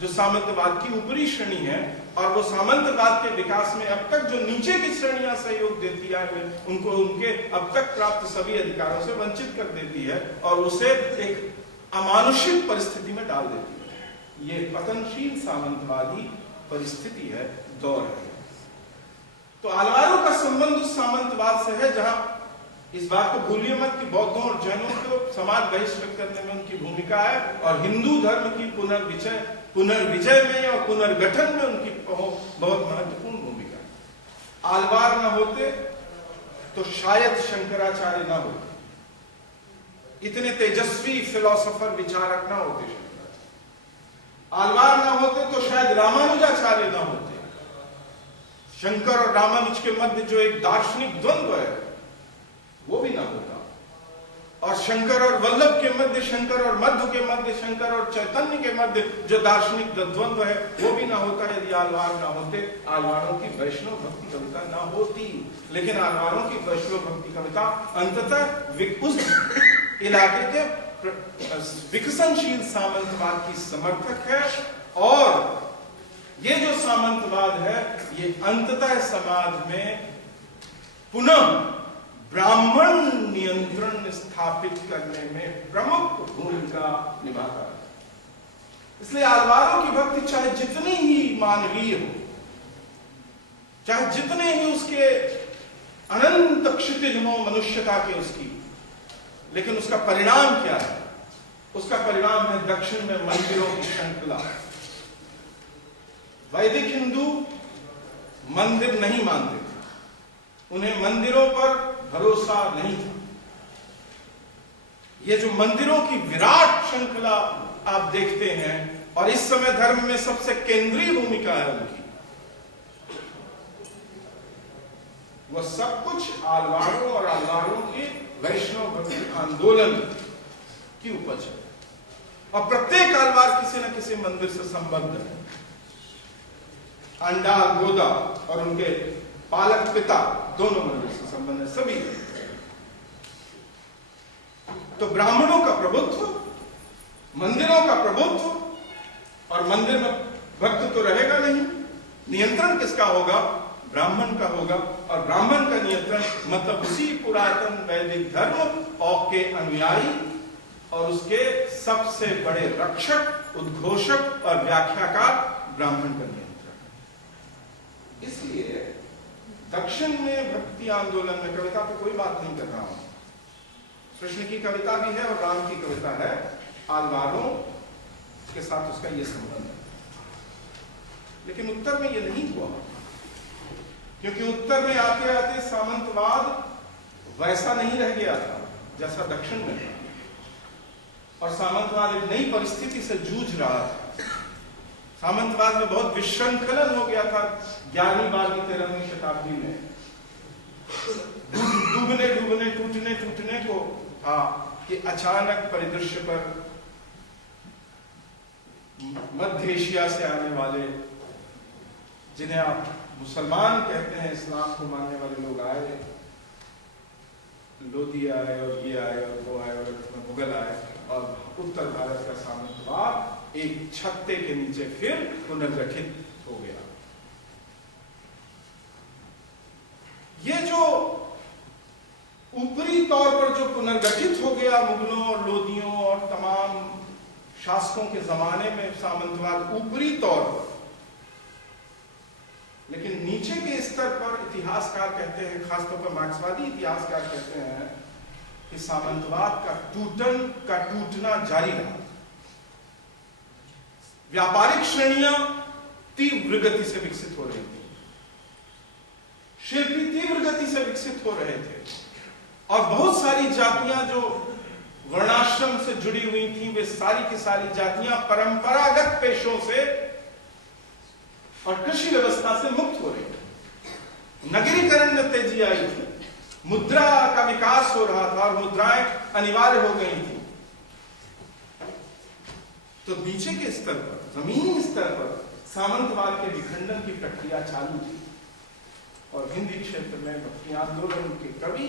जो सामंतवाद की ऊपरी श्रेणी है। और वो सामंतवाद के विकास में अब तक जो नीचे की श्रेणियां सहयोग देती है, उनको उनके अब तक प्राप्त सभी अधिकारों से वंचित कर देती है और उसे एक अमानुषिक परिस्थिति में डाल देती है। ये पतनशील सामंतवादी परिस्थिति है, दौर है। तो आलवारों का संबंध उस सामंतवाद से है जहां, इस बात को भूलिए मत कि बौद्धों और जैनों को समाज बहिष्कृत करने में उनकी भूमिका है और हिंदू धर्म की पुनर्विजय में और पुनर्गठन में उनकी बहुत महत्वपूर्ण भूमिका है। आलवार न होते तो शायद शंकराचार्य न होते, इतने तेजस्वी फिलोसोफर विचारक न होते शंकराचार्य। आलवार न होते तो शायद रामानुजाचार्य न होते। शंकर और रामानुज के मध्य जो एक दार्शनिक द्वंद्व है वो भी ना होता, और शंकर और वल्लभ के मध्य, शंकर और मध्व के मध्य, शंकर और चैतन्य के मध्य जो दार्शनिक द्वंद्व है वो भी ना होता यदि आलवार ना होते। आलवारों की वैष्णव भक्ति कविता ना होती, लेकिन आलवारों की वैष्णव भक्ति कविता अंततः उस इलाके के विकसनशील सामंतवाद की समर्थक है। और ये जो सामंतवाद है ये अंततः समाज में पुनः ब्राह्मण नियंत्रण स्थापित करने में प्रमुख भूमिका निभाता है। इसलिए आलवारों की भक्ति चाहे जितनी ही मानवीय हो, चाहे जितने ही उसके अनंत क्षितिज हो मनुष्यता के उसकी, लेकिन उसका परिणाम क्या है? उसका परिणाम है दक्षिण में मंदिरों की श्रृंखला। वैदिक हिंदू मंदिर नहीं मानते थे, उन्हें मंदिरों पर भरोसा नहीं था। ये जो मंदिरों की विराट श्रृंखला आप देखते हैं, और इस समय धर्म में सबसे केंद्रीय भूमिका है उनकी, वह सब कुछ आलवारों और आलवारों के वैष्णव भक्ति आंदोलन की उपज है। और प्रत्येक आलवार किसी न किसी मंदिर से संबद्ध है। अंडाल गोदा और उनके पालक पिता दोनों मंदिर से संबंध है सभी। तो ब्राह्मणों का प्रभुत्व, मंदिरों का प्रभुत्व, और मंदिर में भक्त तो रहेगा नहीं, नियंत्रण किसका होगा? ब्राह्मण का होगा। और ब्राह्मण का नियंत्रण मतलब उसी पुरातन वैदिक धर्म और के अनुयायी और उसके सबसे बड़े रक्षक, उद्घोषक और व्याख्याकार ब्राह्मण का नियंत्रण। इसलिए दक्षिण में भक्ति आंदोलन में, कविता पे कोई बात नहीं कर रहा हूं, कृष्ण की कविता भी है और राम की कविता है, आलवारों के साथ उसका यह संबंध है। लेकिन उत्तर में यह नहीं हुआ, क्योंकि उत्तर में आते आते सामंतवाद वैसा नहीं रह गया था जैसा दक्षिण में था, और सामंतवाद एक नई परिस्थिति से जूझ रहा था। सामंतवाद में बहुत विश्रंखलन हो गया था 11वीं 12वीं 13वीं शताब्दी में। डूबने टूटने को था कि अचानक परिदृश्य पर मध्य एशिया से आने वाले, जिन्हें आप मुसलमान कहते हैं, इस्लाम को मानने वाले लोग आए, लोधी आए और ये आए और वो आए और मुगल आए, और उत्तर भारत का सामंतवाद एक छत्ते के नीचे फिर पुनर्गठित हो गया। ये जो ऊपरी तौर पर जो पुनर्गठित हो गया मुगलों और लोधियों और तमाम शासकों के जमाने में सामंतवाद ऊपरी तौर पर, लेकिन नीचे नीचे के स्तर पर इतिहासकार कहते हैं, खासतौर पर मार्क्सवादी इतिहासकार कहते हैं कि सामंतवाद का टूटना जारी रहा। व्यापारिक श्रेणियां तीव्र गति से विकसित हो रही थी, शिल्पी तीव्र गति से विकसित हो रहे थे, और बहुत सारी जातियां जो वर्णाश्रम से जुड़ी हुई थी, वे सारी की सारी जातियां परंपरागत पेशों से और कृषि व्यवस्था से मुक्त हो रही थी। नगरीकरण में तेजी आई थी, मुद्रा का विकास हो रहा था और मुद्राएं अनिवार्य हो गई थी। तो नीचे के स्तर पर, जमीनी स्तर पर सामंतवाद के विखंडन की प्रक्रिया चालू थी, और हिंदी क्षेत्र में भक्ति आंदोलन के कवि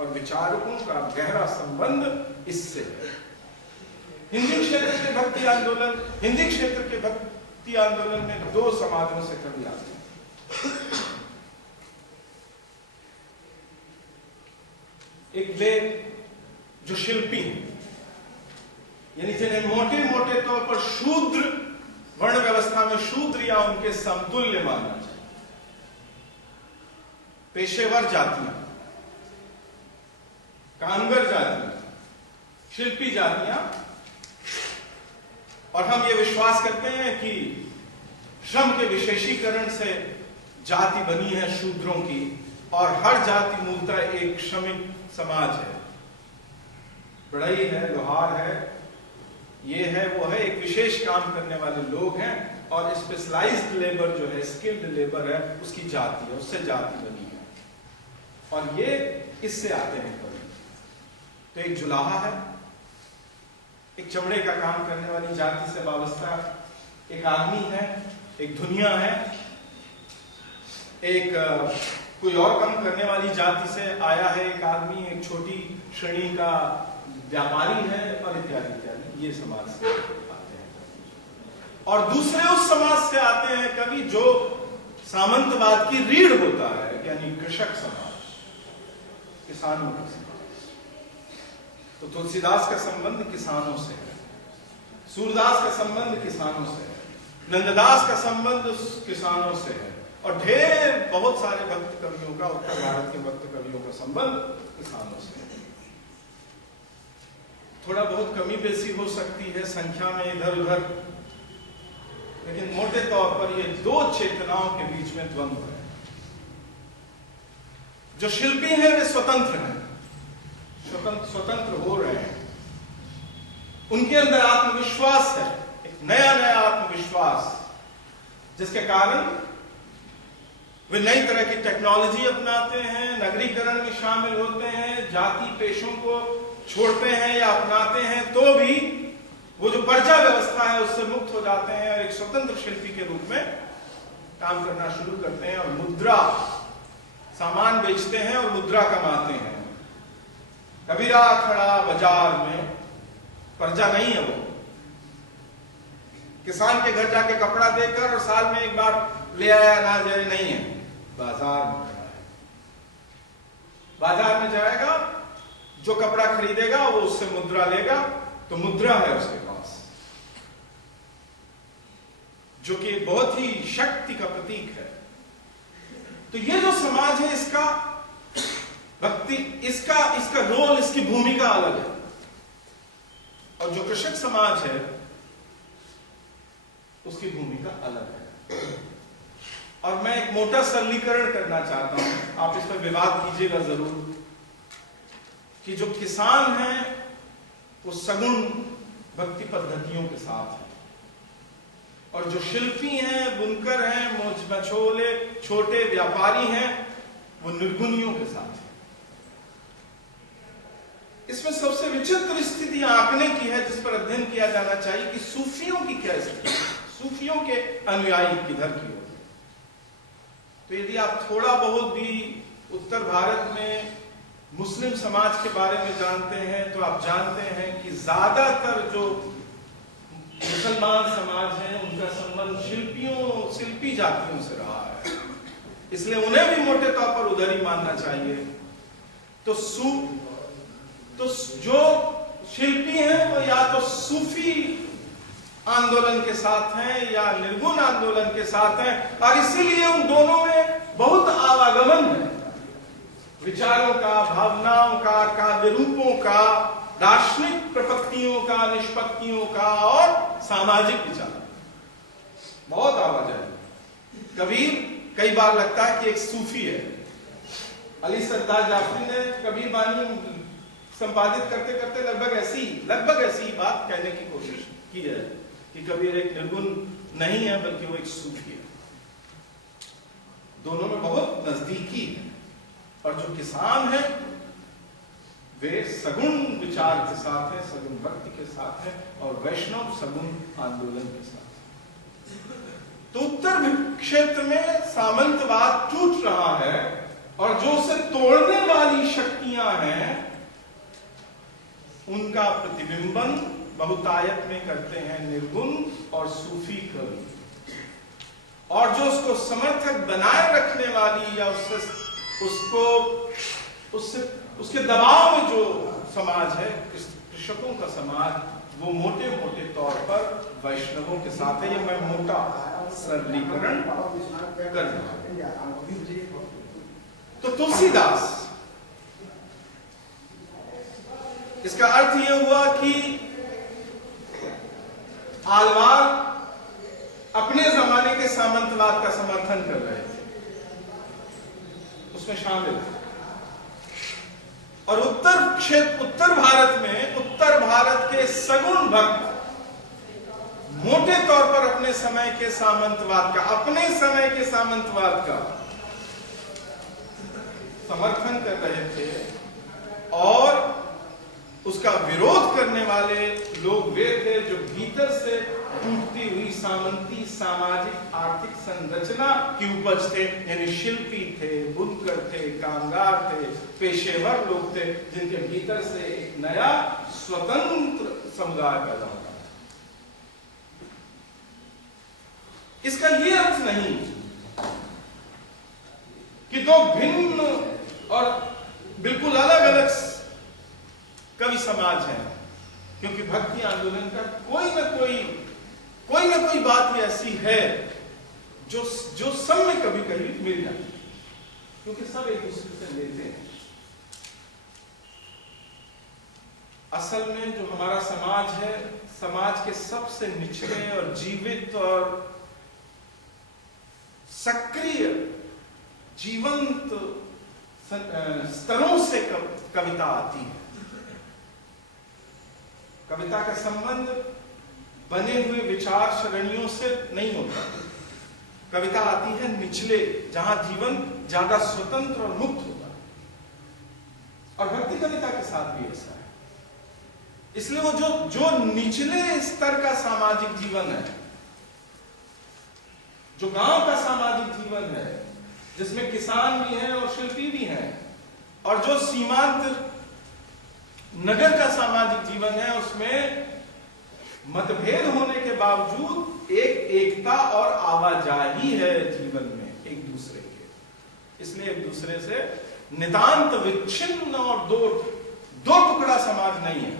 और विचारकों का गहरा संबंध इससे है। हिंदी क्षेत्र के भक्ति आंदोलन में दो समाजों से कवि आते हैं। एक वे जो शिल्पी हैं, यानी जिन्हें मोटे मोटे तौर पर शूद्र वर्ण व्यवस्था में शूद्र या उनके समतुल्य मानना चाहिए, पेशेवर जातियां, कामगर जातियां, शिल्पी जातियां, और हम ये विश्वास करते हैं कि श्रम के विशेषीकरण से जाति बनी है शूद्रों की, और हर जाति मूलतः एक श्रमिक समाज है। बढ़ई है, लोहार है, ये है, वो है, एक विशेष काम करने वाले लोग हैं, और स्पेशलाइज्ड लेबर जो है, स्किल्ड लेबर है, उसकी जाति है, उससे जाति बनी है, और ये इससे आते हैं कवि। तो एक जुलाहा है, एक चमड़े का काम करने वाली जाति से वाबस्ता एक आदमी है, एक दुनिया है, एक कोई और काम करने वाली जाति से आया है एक आदमी, एक छोटी श्रेणी का व्यापारी है, और इत्यादि इत्यादि। ये समाज से आते हैं। और दूसरे उस समाज से आते हैं कवि जो सामंतवाद की रीढ़ होता है, यानी कृषक समाज, किसानों का समाज। तो तुलसीदास का संबंध किसानों से है, सूरदास का संबंध किसानों से है, नंददास का संबंध किसानों से है, और ढेर बहुत सारे भक्त कवियों का, उत्तर भारत के भक्त कवियों का संबंध किसानों से है। थोड़ा बहुत कमी बेसी हो सकती है संख्या में इधर उधर, लेकिन मोटे तौर पर ये दो चेतनाओं के बीच में द्वंद्व है। जो शिल्पी हैं वे स्वतंत्र हैं, स्वतंत्र हो रहे हैं, उनके अंदर आत्मविश्वास है, एक नया नया आत्मविश्वास, जिसके कारण वे नई तरह की टेक्नोलॉजी अपनाते हैं, नगरीकरण में शामिल होते हैं, जाति पेशों को छोड़ते हैं या अपनाते हैं, तो भी वो जो पर्चा व्यवस्था है उससे मुक्त हो जाते हैं, और एक स्वतंत्र शिल्पी के रूप में काम करना शुरू करते हैं, और मुद्रा, सामान बेचते हैं और मुद्रा कमाते हैं। कबीरा खड़ा बाजार में, पर्चा नहीं है वो, किसान के घर जाके कपड़ा देकर और साल में एक बार ले आया ना जाए, नहीं है, बाजार में खड़ा है। बाजार में जाएगा, जो कपड़ा खरीदेगा वो उससे मुद्रा लेगा, तो मुद्रा है उसके पास, जो कि बहुत ही शक्ति का प्रतीक है। तो ये जो समाज है, इसका भक्ति, इसका रोल, इसकी भूमिका अलग है, और जो कृषक समाज है उसकी भूमिका अलग है। और मैं एक मोटा सरलीकरण करना चाहता हूं, आप इस पर विवाद कीजिएगा जरूर, कि जो किसान हैं वो सगुण भक्ति पद्धतियों के साथ है, और जो शिल्पी हैं, बुनकर हैं, मछोले, छोटे व्यापारी हैं, वो निर्गुणियों के साथ है। इसमें सबसे विचित्र स्थिति आंकने की है, जिस पर अध्ययन किया जाना चाहिए कि सूफियों की क्या स्थिति है, सूफियों के अनुयायी किधर की होती। तो यदि आप थोड़ा बहुत भी उत्तर भारत में मुस्लिम समाज के बारे में जानते हैं, तो आप जानते हैं कि ज्यादातर जो मुसलमान समाज है उनका संबंध शिल्पी जातियों से रहा है, इसलिए उन्हें भी मोटे तौर पर उधर ही मानना चाहिए। तो जो शिल्पी हैं वो या तो सूफी आंदोलन के साथ हैं या निर्गुण आंदोलन के साथ हैं, और इसीलिए उन दोनों में बहुत आवागमन है विचारों का, भावनाओं का, काव्य रूपों का, दार्शनिक प्रपत्तियों का, निष्पत्तियों का और सामाजिक विचार, बहुत आवाजाही। कबीर कई बार लगता है कि एक सूफी है। अली सरदार जाफरी ने कबीर बानी संपादित करते करते लगभग ऐसी बात कहने की कोशिश की है कि कबीर एक निर्गुण नहीं है बल्कि वो एक सूफी है। दोनों में बहुत नजदीकी है। और जो किसान है वे सगुण विचार के साथ है, सगुण भक्ति के साथ है, और वैष्णव सगुण आंदोलन के साथ। तो उत्तर क्षेत्र में सामंतवाद टूट रहा है और जो उसे तोड़ने वाली शक्तियां हैं उनका प्रतिबिंबन बहुतायत में करते हैं निर्गुण और सूफी कवि, और जो उसको समर्थक बनाए रखने वाली या उसके दबाव में जो समाज है, कृषकों का समाज, वो मोटे मोटे तौर पर वैष्णवों के साथ है। ये मैं मोटा सरलीकरण कर रहा हूं। तो तुलसीदास, इसका अर्थ यह हुआ कि आलवार अपने जमाने के सामंतवाद का समर्थन कर रहे थे, उसमें शामिल थे। और उत्तर भारत में उत्तर भारत के सगुण भक्त मोटे तौर पर अपने समय के सामंतवाद का समर्थन कर रहे थे, और उसका विरोध करने वाले लोग वे थे जो भीतर से टूटती हुई सामंती सामाजिक आर्थिक संरचना की उपज थे। यानी शिल्पी थे, बुनकर थे, कामगार थे, पेशेवर लोग थे, जिनके भीतर से एक नया स्वतंत्र समुदाय पैदा होता है। इसका यह अर्थ नहीं कि दो भिन्न और बिल्कुल अलग अलग कवि समाज है, क्योंकि भक्ति आंदोलन का कोई ना कोई बात ऐसी है जो सब में कभी कभी मिल जाती है, क्योंकि सब एक दूसरे से लेते हैं। असल में जो हमारा समाज है, समाज के सबसे निचले और जीवित और सक्रिय जीवंत स्तरों से कविता आती है। कविता का संबंध बने हुए विचार सरणियों से नहीं होता। कविता आती है निचले, जहां जीवन ज्यादा स्वतंत्र और मुक्त होता है, और भक्ति कविता के साथ भी ऐसा है। इसलिए वो जो निचले स्तर का सामाजिक जीवन है, जो गांव का सामाजिक जीवन है, जिसमें किसान भी हैं और शिल्पी भी हैं, और जो सीमांत नगर का सामाजिक जीवन है, उसमें मतभेद होने के बावजूद एक एकता और आवाजाही है जीवन में एक दूसरे के। इसलिए एक दूसरे से नितांत विच्छिन्न और दो टुकड़ा समाज नहीं है।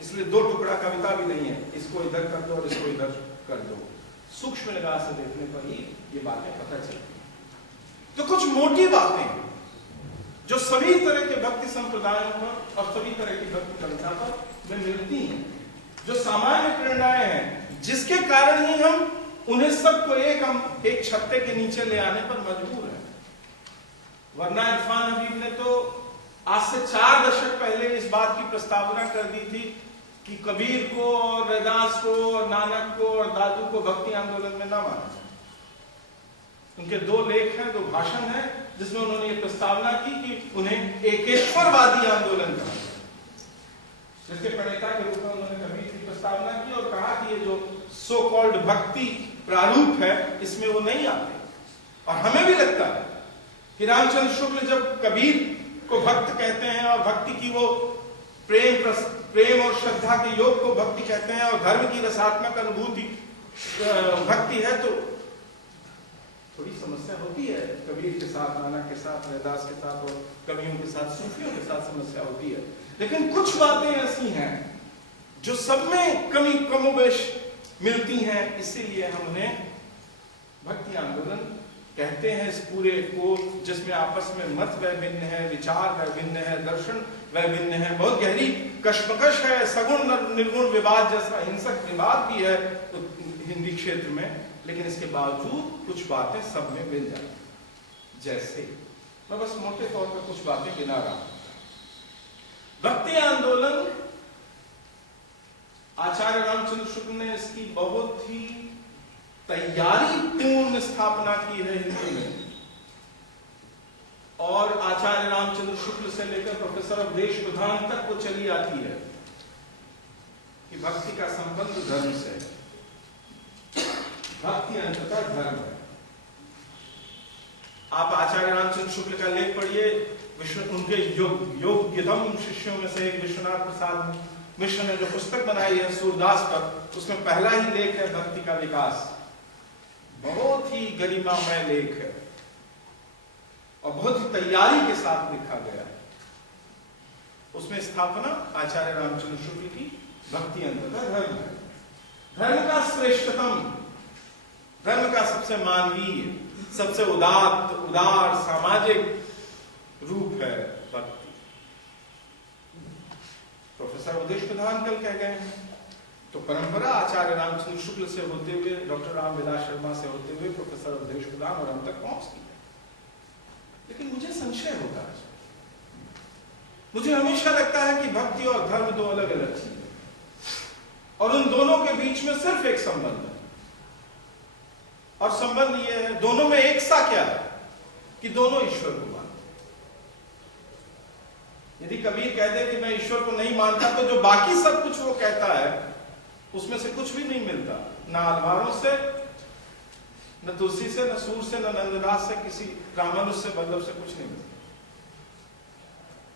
इसलिए दो टुकड़ा कविता भी नहीं है, इसको इधर कर दो और इसको इधर कर दो। सूक्ष्म निगाह से देखने पर ही ये बातें पता चलती हैं। तो कुछ मोटी बातें जो सभी तरह के भक्ति संप्रदायों पर और सभी तरह की भक्ति कविता पर मिलती हैं, जो सामान्य प्रेरणाएं हैं, जिसके कारण ही हम उन्हें सबको एक छत्ते के नीचे ले आने पर मजबूर हैं। वरना इरफान हबीब ने तो आज से 4 दशक पहले इस बात की प्रस्तावना कर दी थी कि कबीर को और रैदास को और नानक को और दादू को भक्ति आंदोलन में ना माना जाए। उनके 2 लेख हैं, 2 भाषण हैं, जिसमें उन्होंने ये प्रस्तावना की कि उन्हें एकेश्वरवादी आंदोलन करना, जिसके प्रणेता के रूप में उन्होंने कबीर की प्रस्तावना की और कहा कि ये जो सो कॉल्ड भक्ति प्रारूप है, इसमें वो नहीं आते। और हमें भी लगता है कि रामचंद्र शुक्ल जब कबीर को भक्त कहते हैं और भक्ति की वो प्रेम और श्रद्धा के योग को भक्ति कहते हैं, और धर्म की रसात्मक अनुभूति भक्ति है, तो थोड़ी समस्या होती है। कबीर के साथ, नानक के साथ, रैदास के साथ और कवियों के साथ, सूफियों के साथ समस्या होती है। लेकिन कुछ बातें ऐसी हैं जो सब में कमोबेश मिलती हैं, इसीलिए हम उन्हें भक्ति आंदोलन कहते हैं इस पूरे को, जिसमें आपस में मत वैभिन्न है, विचार वैभिन्न है, दर्शन वैभिन्न है, बहुत गहरी कश्मकश है, सगुण निर्गुण विवाद जैसा हिंसक विवाद भी है तो हिंदी क्षेत्र में, लेकिन इसके बावजूद कुछ बातें सब में मिल जाती। जैसे मैं बस मोटे तौर पर कुछ बातें गिना रहा हूं। भक्ति आंदोलन आचार्य रामचंद्र शुक्ल ने इसकी बहुत ही तैयारी पूर्ण स्थापना की है हिंदी में, और आचार्य रामचंद्र शुक्ल से लेकर प्रोफेसर अवधेश प्रधान तक वो चली आती है कि भक्ति का संबंध धर्म से है, भक्ति अंततः धर्म है। आप आचार्य रामचंद्र शुक्ल का लेख पढ़िए, उनके योग्यतम शिष्यों में से एक विश्वनाथ प्रसाद मिश्र ने जो पुस्तक बनाई है सूरदास पर, उसमें पहला ही लेख है भक्ति का विकास। बहुत ही गरिमामय लेख है और बहुत ही तैयारी के साथ लिखा गया है। उसमें स्थापना आचार्य रामचंद्र शुक्ल की भक्ति अंततः धर्म है। धर्म का श्रेष्ठतम, धर्म का सबसे मानवीय, सबसे उदार सामाजिक रूप है भक्ति। प्रोफेसर अवधेश प्रधान कल कह गए हैं, तो परंपरा आचार्य रामचंद्र शुक्ल से होते हुए, डॉक्टर रामविलास शर्मा से होते हुए प्रोफेसर अवधेश प्रधान और हम तक पहुंचती है। लेकिन मुझे संशय होता है, मुझे हमेशा लगता है कि भक्ति और धर्म दो अलग अलग चीजें हैं, और उन दोनों के बीच में सिर्फ एक संबंध है, और संबंध यह है, दोनों में एक सा क्या है कि दोनों ईश्वर को मानते। यदि कबीर कह दे कि मैं ईश्वर को नहीं मानता, तो जो बाकी सब कुछ वो कहता है उसमें से कुछ भी नहीं मिलता, ना अलवारों से, न तुलसी से, न सूर से, न नंददास से, किसी रामानुज से, बल्लभ से कुछ नहीं मिलता।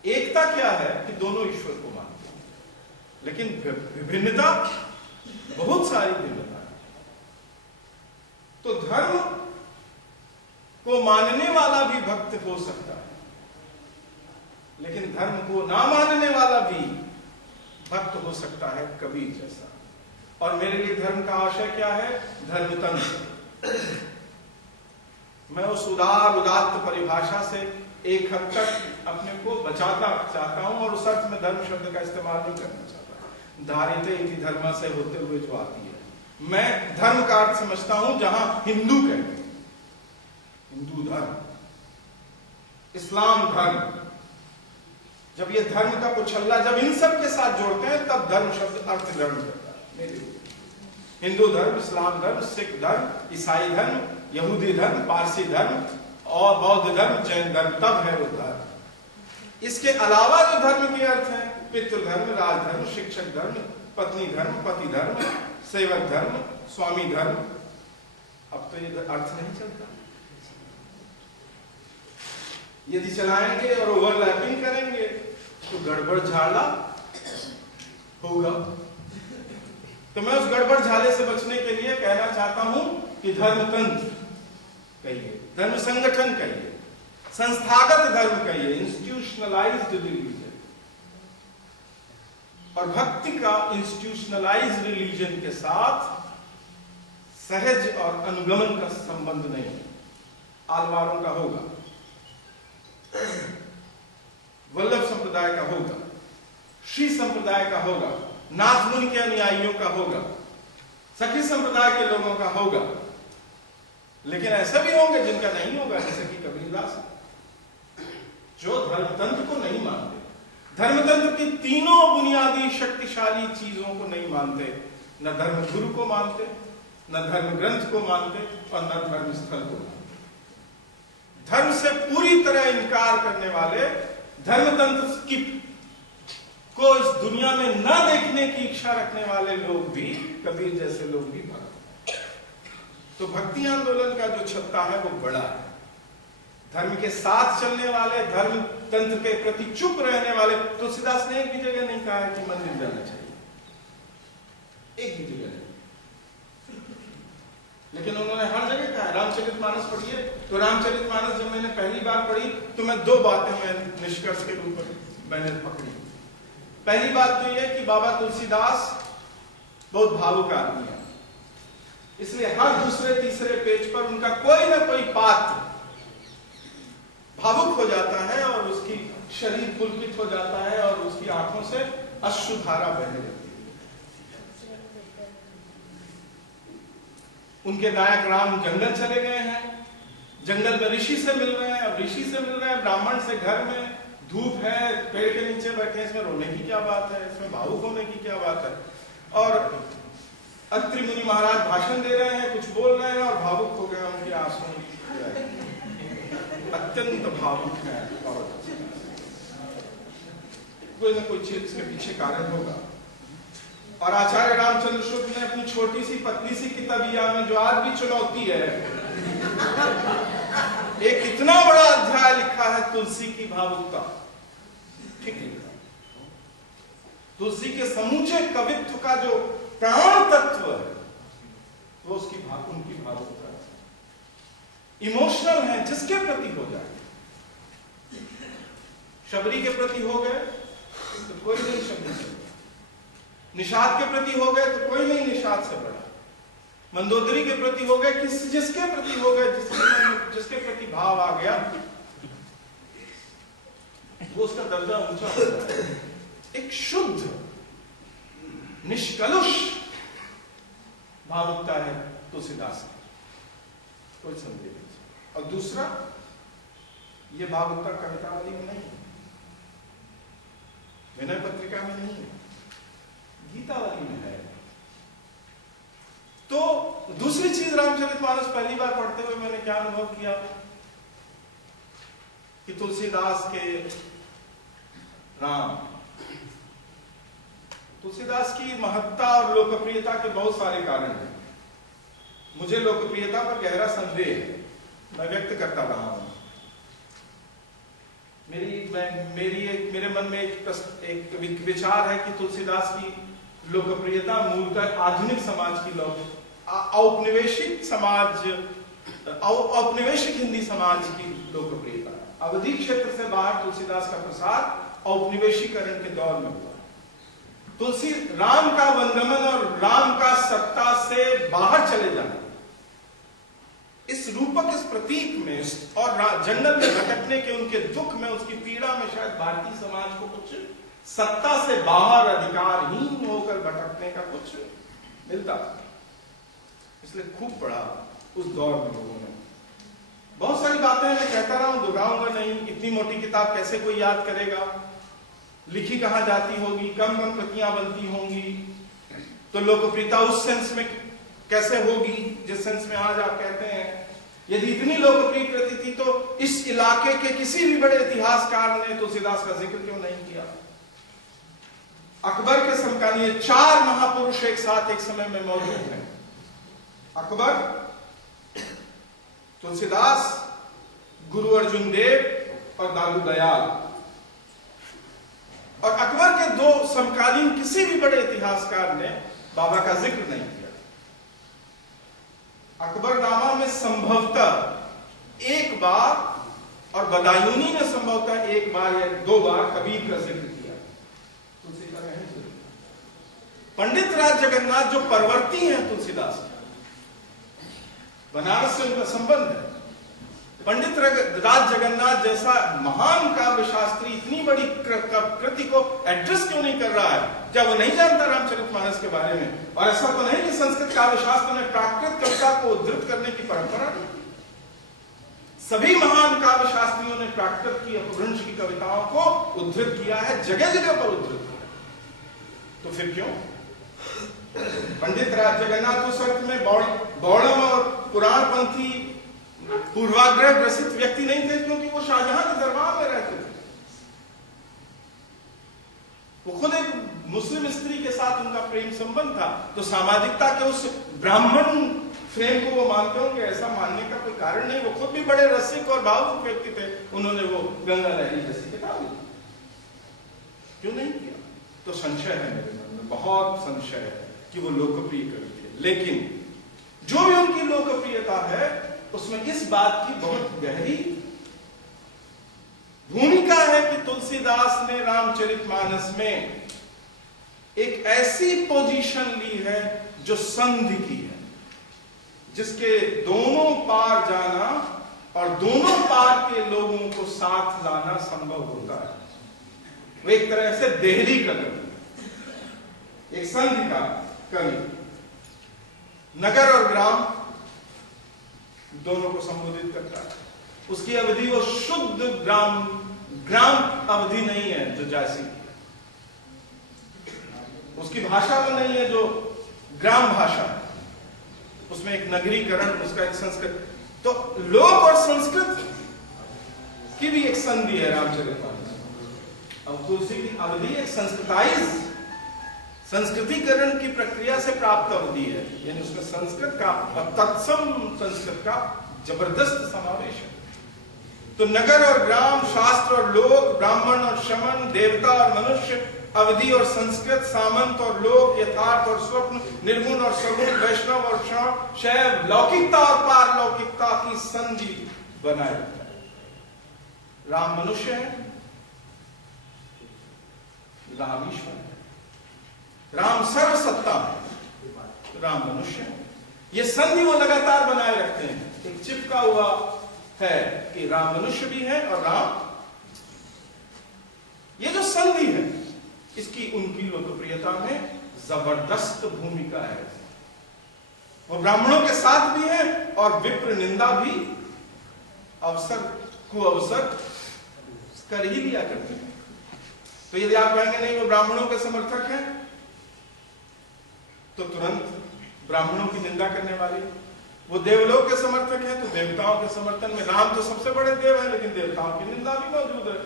एकता क्या है कि दोनों ईश्वर को मानते हैं, लेकिन विभिन्नता, बहुत सारी भिन्नता है। तो धर्म को मानने वाला भी भक्त हो सकता है, लेकिन धर्म को ना मानने वाला भी भक्त हो सकता है, कबीर जैसा। और मेरे लिए धर्म का आशय क्या है? धर्मतंत्र। मैं उस उदात्त परिभाषा से एक हद तक अपने को बचाता चाहता हूं, और उस अर्थ में धर्म शब्द का इस्तेमाल नहीं करना चाहता। धारिते इति धर्म से होते हुए जो आती है, मैं धर्म का अर्थ समझता हूं जहां हिंदू कहते हैं, हिंदू धर्म, इस्लाम धर्म। जब ये धर्म का कुछल्ला जब इन सब के साथ जोड़ते हैं, तब धर्म शब्द अर्थ ग्रहण करता है मेरे लिए। हिंदू धर्म, इस्लाम धर्म, सिख धर्म, ईसाई धर्म, यहूदी धर्म, पारसी धर्म और बौद्ध धर्म, जैन धर्म, तब है वो धर्म। इसके अलावा जो धर्म के अर्थ हैं, पितृधर्म, राजधर्म, शिक्षक धर्म, पत्नी धर्म, पति धर्म, सेवक धर्म, स्वामी धर्म, अब तो ये अर्थ नहीं चलता। यदि चलाएंगे और ओवरलैपिंग करेंगे तो गड़बड़ झाला होगा। तो मैं उस गड़बड़ झाले से बचने के लिए कहना चाहता हूं कि धर्मतंत्र कहिए, धर्म संगठन कहिए, संस्थागत धर्म कहिए, इंस्टीट्यूशनलाइज्ड रिलीजन। और भक्ति का इंस्टीट्यूशनलाइज्ड रिलीजन के साथ सहज और अनुगमन का संबंध नहीं है। आलवारों का होगा, वल्लभ संप्रदाय का होगा, श्री संप्रदाय का होगा, नाथ मुनि के अनुयायियों का होगा, सखी संप्रदाय के लोगों का होगा, लेकिन ऐसे भी होंगे जिनका नहीं होगा, जैसे कि कबीरदास, जो धर्मतंत्र को नहीं मानते, धर्मतंत्र की तीनों बुनियादी शक्तिशाली चीजों को नहीं मानते, न धर्म गुरु को मानते, न धर्म ग्रंथ को मानते, और न धर्म स्थल को मानते। धर्म से पूरी तरह इनकार करने वाले, धर्मतंत्र की को इस दुनिया में न देखने की इच्छा रखने वाले लोग भी, कबीर जैसे लोग भी भक्त। तो भक्ति आंदोलन का जो छत्ता है वो बड़ा है। धर्म के साथ चलने वाले, धर्म तंत्र के प्रति चुप रहने वाले। तुलसीदास ने एक भी जगह नहीं कहा है कि मंदिर जाना चाहिए, एक भी जगह नहीं, लेकिन उन्होंने हर जगह कहा है। रामचरितमानस पढ़िए, तो रामचरितमानस जब मैंने पहली बार पढ़ी तो मैं दो बातें मैं निष्कर्ष के रूप में मैंने पकड़ी। पहली बात तो यह कि बाबा तुलसीदास बहुत भावुक आदमी है, इसलिए हर दूसरे तीसरे पेज पर उनका कोई ना कोई पात्र भावुक हो जाता है और उसकी शरीर पुलकित हो जाता है और उसकी आंखों से अश्रुधारा बहने लगती है। उनके नायक राम जंगल चले गए हैं, जंगल में ऋषि से मिल रहे हैं, अब ऋषि से मिल रहे हैं ब्राह्मण से, घर में धूप है, पेड़ के नीचे बैठे हैं, इसमें रोने की क्या बात है, इसमें भावुक होने की क्या बात है। और अत्रि मुनि महाराज भाषण दे रहे हैं, कुछ बोल रहे हैं और भावुक हो गए, उनकी आंसू अत्यंत भावुक है। कोई ना कोई चीज इसके पीछे कारण होगा। और आचार्य रामचंद्र शुक्ल ने अपनी छोटी सी पतली सी किताबिया में, जो आज भी चुनौती है, एक इतना बड़ा अध्याय लिखा है तुलसी की भावुकता। ठीक है, तुलसी के समूचे कवित्व का जो प्राण तत्व है वो उसकी उनकी भावुकता है। इमोशनल है, जिसके प्रति हो जाए। शबरी के प्रति हो गए तो कोई नहीं शबरी से बड़ा, निषाद के प्रति हो गए तो कोई नहीं निषाद से बड़ा, मंदोदरी के प्रति हो गए, जिसके प्रति हो गए, जिसके प्रति भाव आ गया वो उसका दर्जा ऊंचा होता है। एक शुद्ध निष्कलुष भावुकता है तुलसीदास की, कोई संदेह नहीं। और दूसरा, ये भावुकता कवितावली में नहीं है, विनय पत्रिका में नहीं है, गीतावली में है। तो दूसरी चीज, रामचरितमानस पहली बार पढ़ते हुए मैंने क्या अनुभव किया कि तुलसीदास के राम, तुलसीदास की महत्ता और लोकप्रियता के बहुत सारे कारण हैं। मुझे लोकप्रियता पर गहरा संदेह है, मैं व्यक्त करता रहा हूं। मेरे मन में एक विचार है कि तुलसीदास की लोकप्रियता मूलतः आधुनिक समाज की औपनिवेशिक समाज, औपनिवेशिक हिंदी समाज की लोकप्रियता। अवधि क्षेत्र से बाहर तुलसीदास का प्रसार औपनिवेशीकरण के दौर में हुआ। तुलसी राम का वंदमन और राम का सत्ता से बाहर चले जाना, इस रूपक, इस प्रतीक में और जंगल में भटकने के उनके दुख में, उसकी पीड़ा में शायद भारतीय समाज को कुछ सत्ता से बाहर अधिकारहीन होकर भटकने का कुछ मिलता। इसलिए खूब पढ़ा उस दौर में लोगों ने। बहुत सारी बातें मैं कहता रहा हूं, दोहराऊंगा नहीं। इतनी मोटी किताब कैसे कोई याद करेगा, लिखी कहां जाती होगी, कम कम प्रतियां बनती होंगी, तो लोकप्रियता उस सेंस में कैसे होगी जिस सेंस में आज आप कहते हैं। यदि इतनी लोकप्रिय कृति थी तो इस इलाके के किसी भी बड़े इतिहासकार ने तुलसीदास का जिक्र क्यों नहीं किया। अकबर के समकालीन 4 महापुरुष एक साथ एक समय में मौजूद हैं। अकबर, तुलसीदास, गुरु अर्जुन देव और दादू दयाल। और अकबर के 2 समकालीन किसी भी बड़े इतिहासकार ने बाबा का जिक्र नहीं किया। अकबरनामा में संभवतः एक बार और बदायूनी ने संभवतः एक बार या 2 बार कबीर का जिक्र किया। तुलसी का नहीं जिक्र। पंडित राज जगन्नाथ जो परवर्ती हैं तुलसीदास, बनारस से उनका संबंध है। पंडित राज जगन्नाथ जैसा महान काव्य शास्त्री इतनी बड़ी कृति को एड्रेस क्यों नहीं कर रहा है? क्या वो नहीं जानता रामचरितमानस के बारे में? और ऐसा तो नहीं कि संस्कृत काव्य शास्त्र में प्राकृत कविता को उद्धृत करने की परंपरा नहीं। सभी महान काव्य शास्त्रियों ने प्राकृत की, अपभ्रंश की कविताओं को उद्धृत किया है, जगह जगह पर उद्धृत किया। तो फिर क्यों पंडित राज जगन्नाथ उस अर्थ में बौड़म और पुराणपंथी पूर्वाग्रह ग्रसित व्यक्ति नहीं थे, क्योंकि वो शाहजहां के दरबार में रहते थे। वो खुद एक मुस्लिम स्त्री के साथ उनका प्रेम संबंध था, तो सामाजिकता के उस ब्राह्मण फ्रेम को वो मानते होंगे, ऐसा मानने का कोई कारण नहीं। वो खुद भी बड़े रसिक और भावुक व्यक्ति थे, उन्होंने वो गंगा लहरी जैसी किताब लिखी, क्यों नहीं किया? तो संशय है मेरे मन में, बहुत संशय है कि वो लोकप्रिय कवि थे। लेकिन जो भी उनकी लोकप्रियता है उसमें इस बात की बहुत गहरी भूमिका है कि तुलसीदास ने रामचरितमानस में एक ऐसी पोजीशन ली है जो संधि की है। जिसके दोनों पार जाना और दोनों पार के लोगों को साथ लाना संभव होता है। वो एक तरह से देहरी का कवि, एक संधि का कवि, नगर और ग्राम दोनों को संबोधित करता है। उसकी अवधि वो शुद्ध ग्राम अवधि नहीं है जो जैसी, उसकी भाषा वो नहीं है जो ग्राम भाषा है, उसमें एक नगरीकरण, उसका एक संस्कृत, तो लोक और संस्कृत की भी एक संधि है रामचरितमानस। अब तुलसी की अवधि एक संस्कृतिकरण की प्रक्रिया से प्राप्त अवधि है, यानी उसमें संस्कृत का तत्सम संस्कृत का जबरदस्त समावेश है। तो नगर और ग्राम, शास्त्र और लोक, ब्राह्मण और शमन, देवता और मनुष्य, अवधि और संस्कृत, सामंत और लोक, यथार्थ और स्वप्न, निर्गुण और सगुण, वैष्णव और शैव, लौकिकता और पारलौकिकता की संधि बनाए रखता है। राम मनुष्य है, राम ईश्वर है, राम सर्वसत्ता है, राम मनुष्य है। ये संधि वो लगातार बनाए रखते हैं। एक चिपका हुआ है कि राम मनुष्य भी है और राम, ये जो संधि है इसकी उनकी लोकप्रियता में जबरदस्त भूमिका है। वो ब्राह्मणों के साथ भी है और विप्र निंदा भी अवसर कर ही लिया करते हैं। तो यदि आप कहेंगे नहीं वो ब्राह्मणों के समर्थक हैं, तो तुरंत ब्राह्मणों की निंदा करने वाले, वो देवलोक के समर्थक हैं तो देवताओं के समर्थन में, राम तो सबसे बड़े देव हैं लेकिन देवताओं की निंदा भी मौजूद है।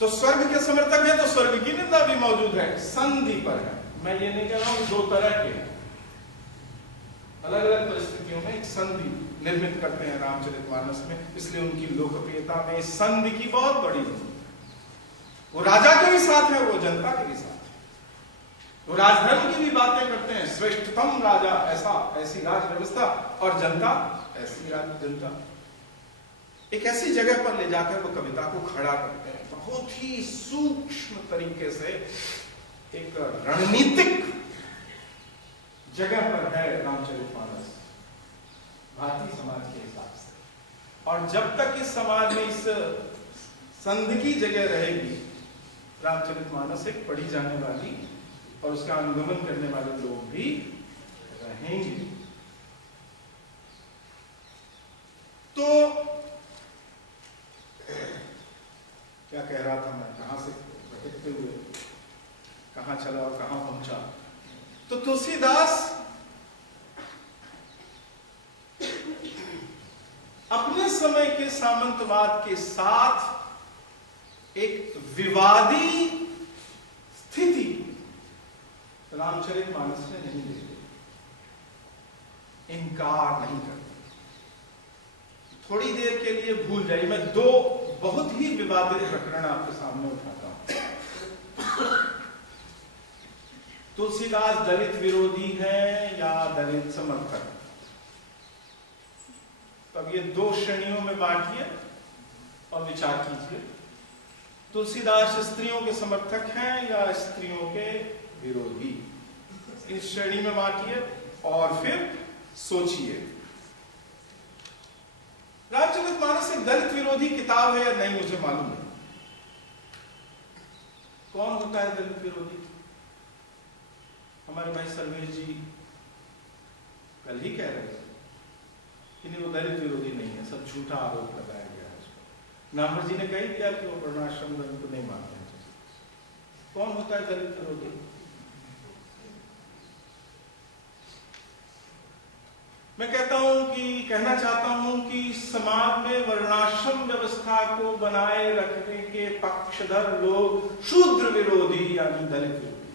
तो स्वर्ग के समर्थक हैं तो स्वर्ग की निंदा भी मौजूद है। संधि पर है। मैं ये नहीं कह रहा हूं दो तरह के, अलग अलग परिस्थितियों में एक संधि निर्मित करते हैं रामचरितमानस में, इसलिए उनकी लोकप्रियता में संधि की बहुत बड़ी है। वो राजा के भी साथ है, वो जनता के भी साथ है, वो राजधर्म की भी बातें करते हैं, श्रेष्ठतम राजा ऐसी राज व्यवस्था और जनता ऐसी जनता। एक ऐसी जगह पर ले जाकर वो कविता को खड़ा करते हैं, बहुत ही सूक्ष्म तरीके से, एक रणनीतिक जगह पर है रामचरितमानस भारतीय समाज के हिसाब से। और जब तक इस समाज में इस संधि की जगह रहेगी, रामचरितमानस एक पढ़ी जाने वाली और उसका अनुगमन करने वाले लोग भी रहेंगे। तो क्या कह रहा था मैं, कहां से भटकते हुए कहां चला और कहां पहुंचा। तो तुलसीदास अपने समय के सामंतवाद के साथ एक विवादी स्थिति रामचरितमानस में नहीं देखते, इनकार नहीं करते। थोड़ी देर के लिए भूल जाइए, मैं दो बहुत ही विवादित प्रकरण आपके सामने उठाता हूं। तुलसीदास दलित विरोधी है या दलित समर्थक? अब ये दो श्रेणियों में बांटिए और विचार कीजिए। तुलसीदास स्त्रियों के समर्थक हैं या स्त्रियों के विरोधी? इस श्रेणी में बांटिए और फिर सोचिए। रामचरितमानस एक दलित विरोधी किताब है या नहीं मुझे मालूम नहीं। कौन होता है दलित विरोधी? हमारे भाई सर्वेश जी कल ही कह रहे थे कि नहीं वो दलित विरोधी नहीं है, सब झूठा आरोप लगाया गया है उसको। नामवर जी ने कह दिया कि वो वर्णाश्रम धर्म को नहीं मानते हैं। कौन होता है दलित विरोधी? मैं कहना चाहता हूं कि समाज में वर्णाश्रम व्यवस्था को बनाए रखने के पक्षधर लोग शूद्र विरोधी यानी दलित विरोधी,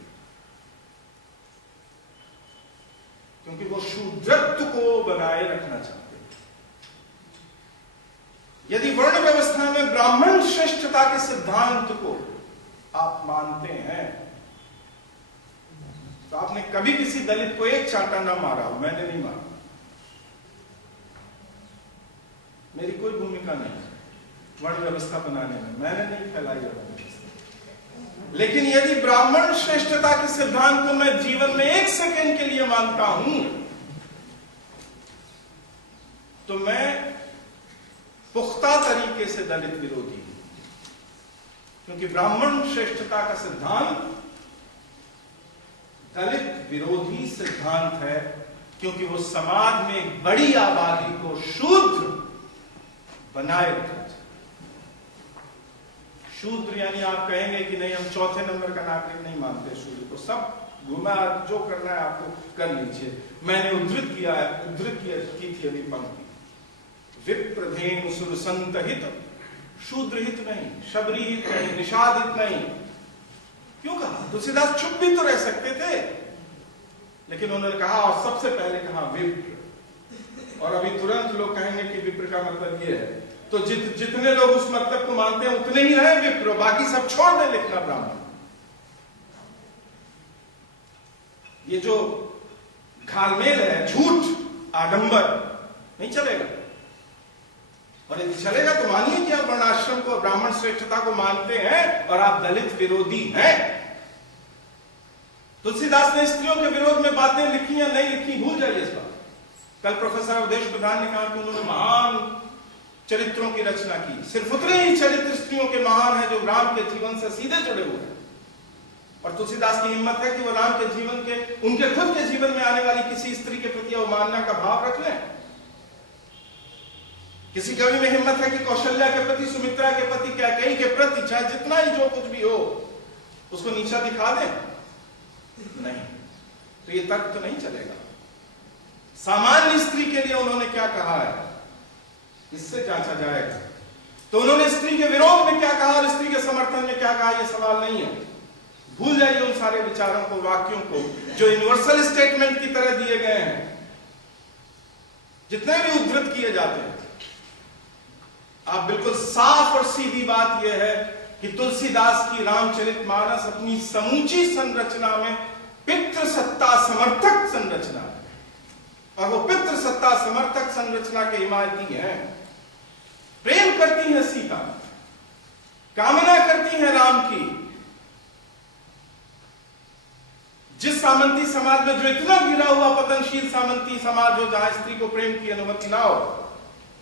क्योंकि वो शूद्रत्व को बनाए रखना चाहते हैं। यदि वर्ण व्यवस्था में ब्राह्मण श्रेष्ठता के सिद्धांत को आप मानते हैं तो आपने कभी किसी दलित को एक चांटा ना मारा हो। मैंने नहीं मारा, मेरी कोई भूमिका नहीं वर्ण व्यवस्था बनाने में, मैंने नहीं फैलाई वर्ण व्यवस्था। लेकिन यदि ब्राह्मण श्रेष्ठता के सिद्धांत को मैं जीवन में एक सेकंड के लिए मानता हूं तो मैं पुख्ता तरीके से दलित विरोधी हूं, क्योंकि ब्राह्मण श्रेष्ठता का सिद्धांत दलित विरोधी सिद्धांत है, क्योंकि वो समाज में एक बड़ी आबादी को शूद्र बनाए रखा। शूद्र यानी आप कहेंगे कि नहीं, हम चौथे नंबर का नागरिक नहीं मानते शूद्र को, सब घुमा, जो करना है आपको कर लीजिए। मैंने उद्धृत की थी अभी पंक्ति, विप्रधेनु सुर संत हित, शूद्र हित नहीं, शबरी हित नहीं, निषाद हित नहीं। क्यों कहा? तुलसीदास चुप भी तो रह सकते थे, लेकिन उन्होंने कहा, और सबसे पहले कहा विप्र। और अभी तुरंत लोग कहेंगे कि विप्र का मतलब ये है, तो जितने लोग उस मतलब को मानते हैं उतने ही रहे विप्र, बाकी सब छोड़ दे लिखना ब्राह्मण। ये जो घालमेल है, झूठ, आडंबर नहीं चलेगा। और यदि चलेगा तो मानिए कि आप वर्णाश्रम को, ब्राह्मण श्रेष्ठता को मानते हैं और आप दलित विरोधी हैं। तुलसीदास ने स्त्रियों के विरोध में बातें लिखी या नहीं लिखी, भूल जाइए इस बात। कल प्रोफेसर अवधेश प्रधान ने कहा कि उन्होंने महान चरित्रों की रचना की। सिर्फ उतने ही चरित्र स्त्रियों के महान हैं जो राम के जीवन से सीधे जुड़े हुए हैं। और तुलसीदास की हिम्मत है कि वो राम के जीवन के, उनके खुद के जीवन में आने वाली किसी स्त्री के प्रति अवमानना का भाव रख लें। किसी कवि में हिम्मत है कि कौशल्या के प्रति, सुमित्रा के प्रति, कैकेयी के प्रति, चाहे जितना ही जो कुछ भी हो, उसको नीचा दिखा दें? नहीं। तो ये तर्क तो नहीं चलेगा। सामान्य स्त्री के लिए उन्होंने क्या कहा है, इससे जांचा जाएगा। तो उन्होंने स्त्री के विरोध में क्या कहा और स्त्री के समर्थन में क्या कहा, यह सवाल नहीं है। भूल जाइए उन सारे विचारों को, वाक्यों को जो यूनिवर्सल स्टेटमेंट की तरह दिए गए हैं, जितने भी उद्धृत किए जाते हैं। आप बिल्कुल साफ और सीधी बात यह है कि तुलसीदास की रामचरितमानस अपनी समूची संरचना में पितृसत्ता समर्थक संरचना है, और वो पितृसत्ता समर्थक संरचना के हिमायती हैं। प्रेम करती है सीता, कामना करती है राम की। जिस सामंती समाज में, जो इतना गिरा हुआ पतनशील सामंती समाज हो, जहां स्त्री को प्रेम की अनुमति ना हो,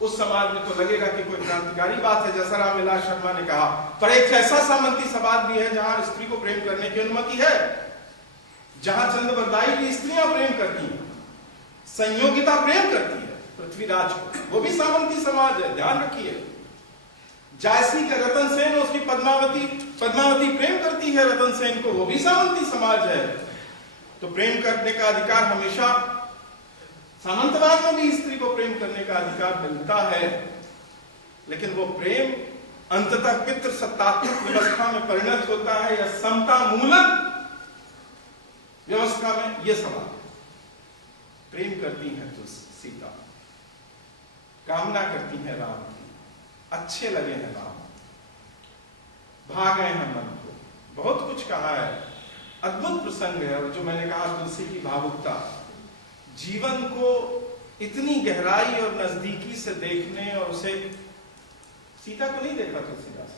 उस समाज में तो लगेगा कि कोई क्रांतिकारी बात है, जैसा रामविलास शर्मा ने कहा। पर एक ऐसा सामंती समाज भी है जहां स्त्री को प्रेम करने की अनुमति है, जहां चंद्रवरदाई की स्त्रियां प्रेम करती हैं, संयोगिता प्रेम करती है पृथ्वीराज को, वो भी सामंती समाज है, ध्यान रखिए। जायसी का रतन सेन, उसकी पद्मावती प्रेम करती है रतन सेन को, वो भी सामंती समाज है। तो प्रेम करने का अधिकार हमेशा, सामंतवाद में भी स्त्री को प्रेम करने का अधिकार मिलता है, लेकिन वो प्रेम अंततः पितृसत्तात्मक व्यवस्था में परिणत होता है या समता मूलक व्यवस्था में, यह सवाल है। प्रेम करती है तो सीता, कामना करती है राम की, अच्छे लगे हैं राम, भागे हैं मन को, बहुत कुछ कहा है। अद्भुत प्रसंग है, और जो मैंने कहा तुलसी की भावुकता, जीवन को इतनी गहराई और नजदीकी से देखने, और उसे, सीता को नहीं देखा तुलसीदास,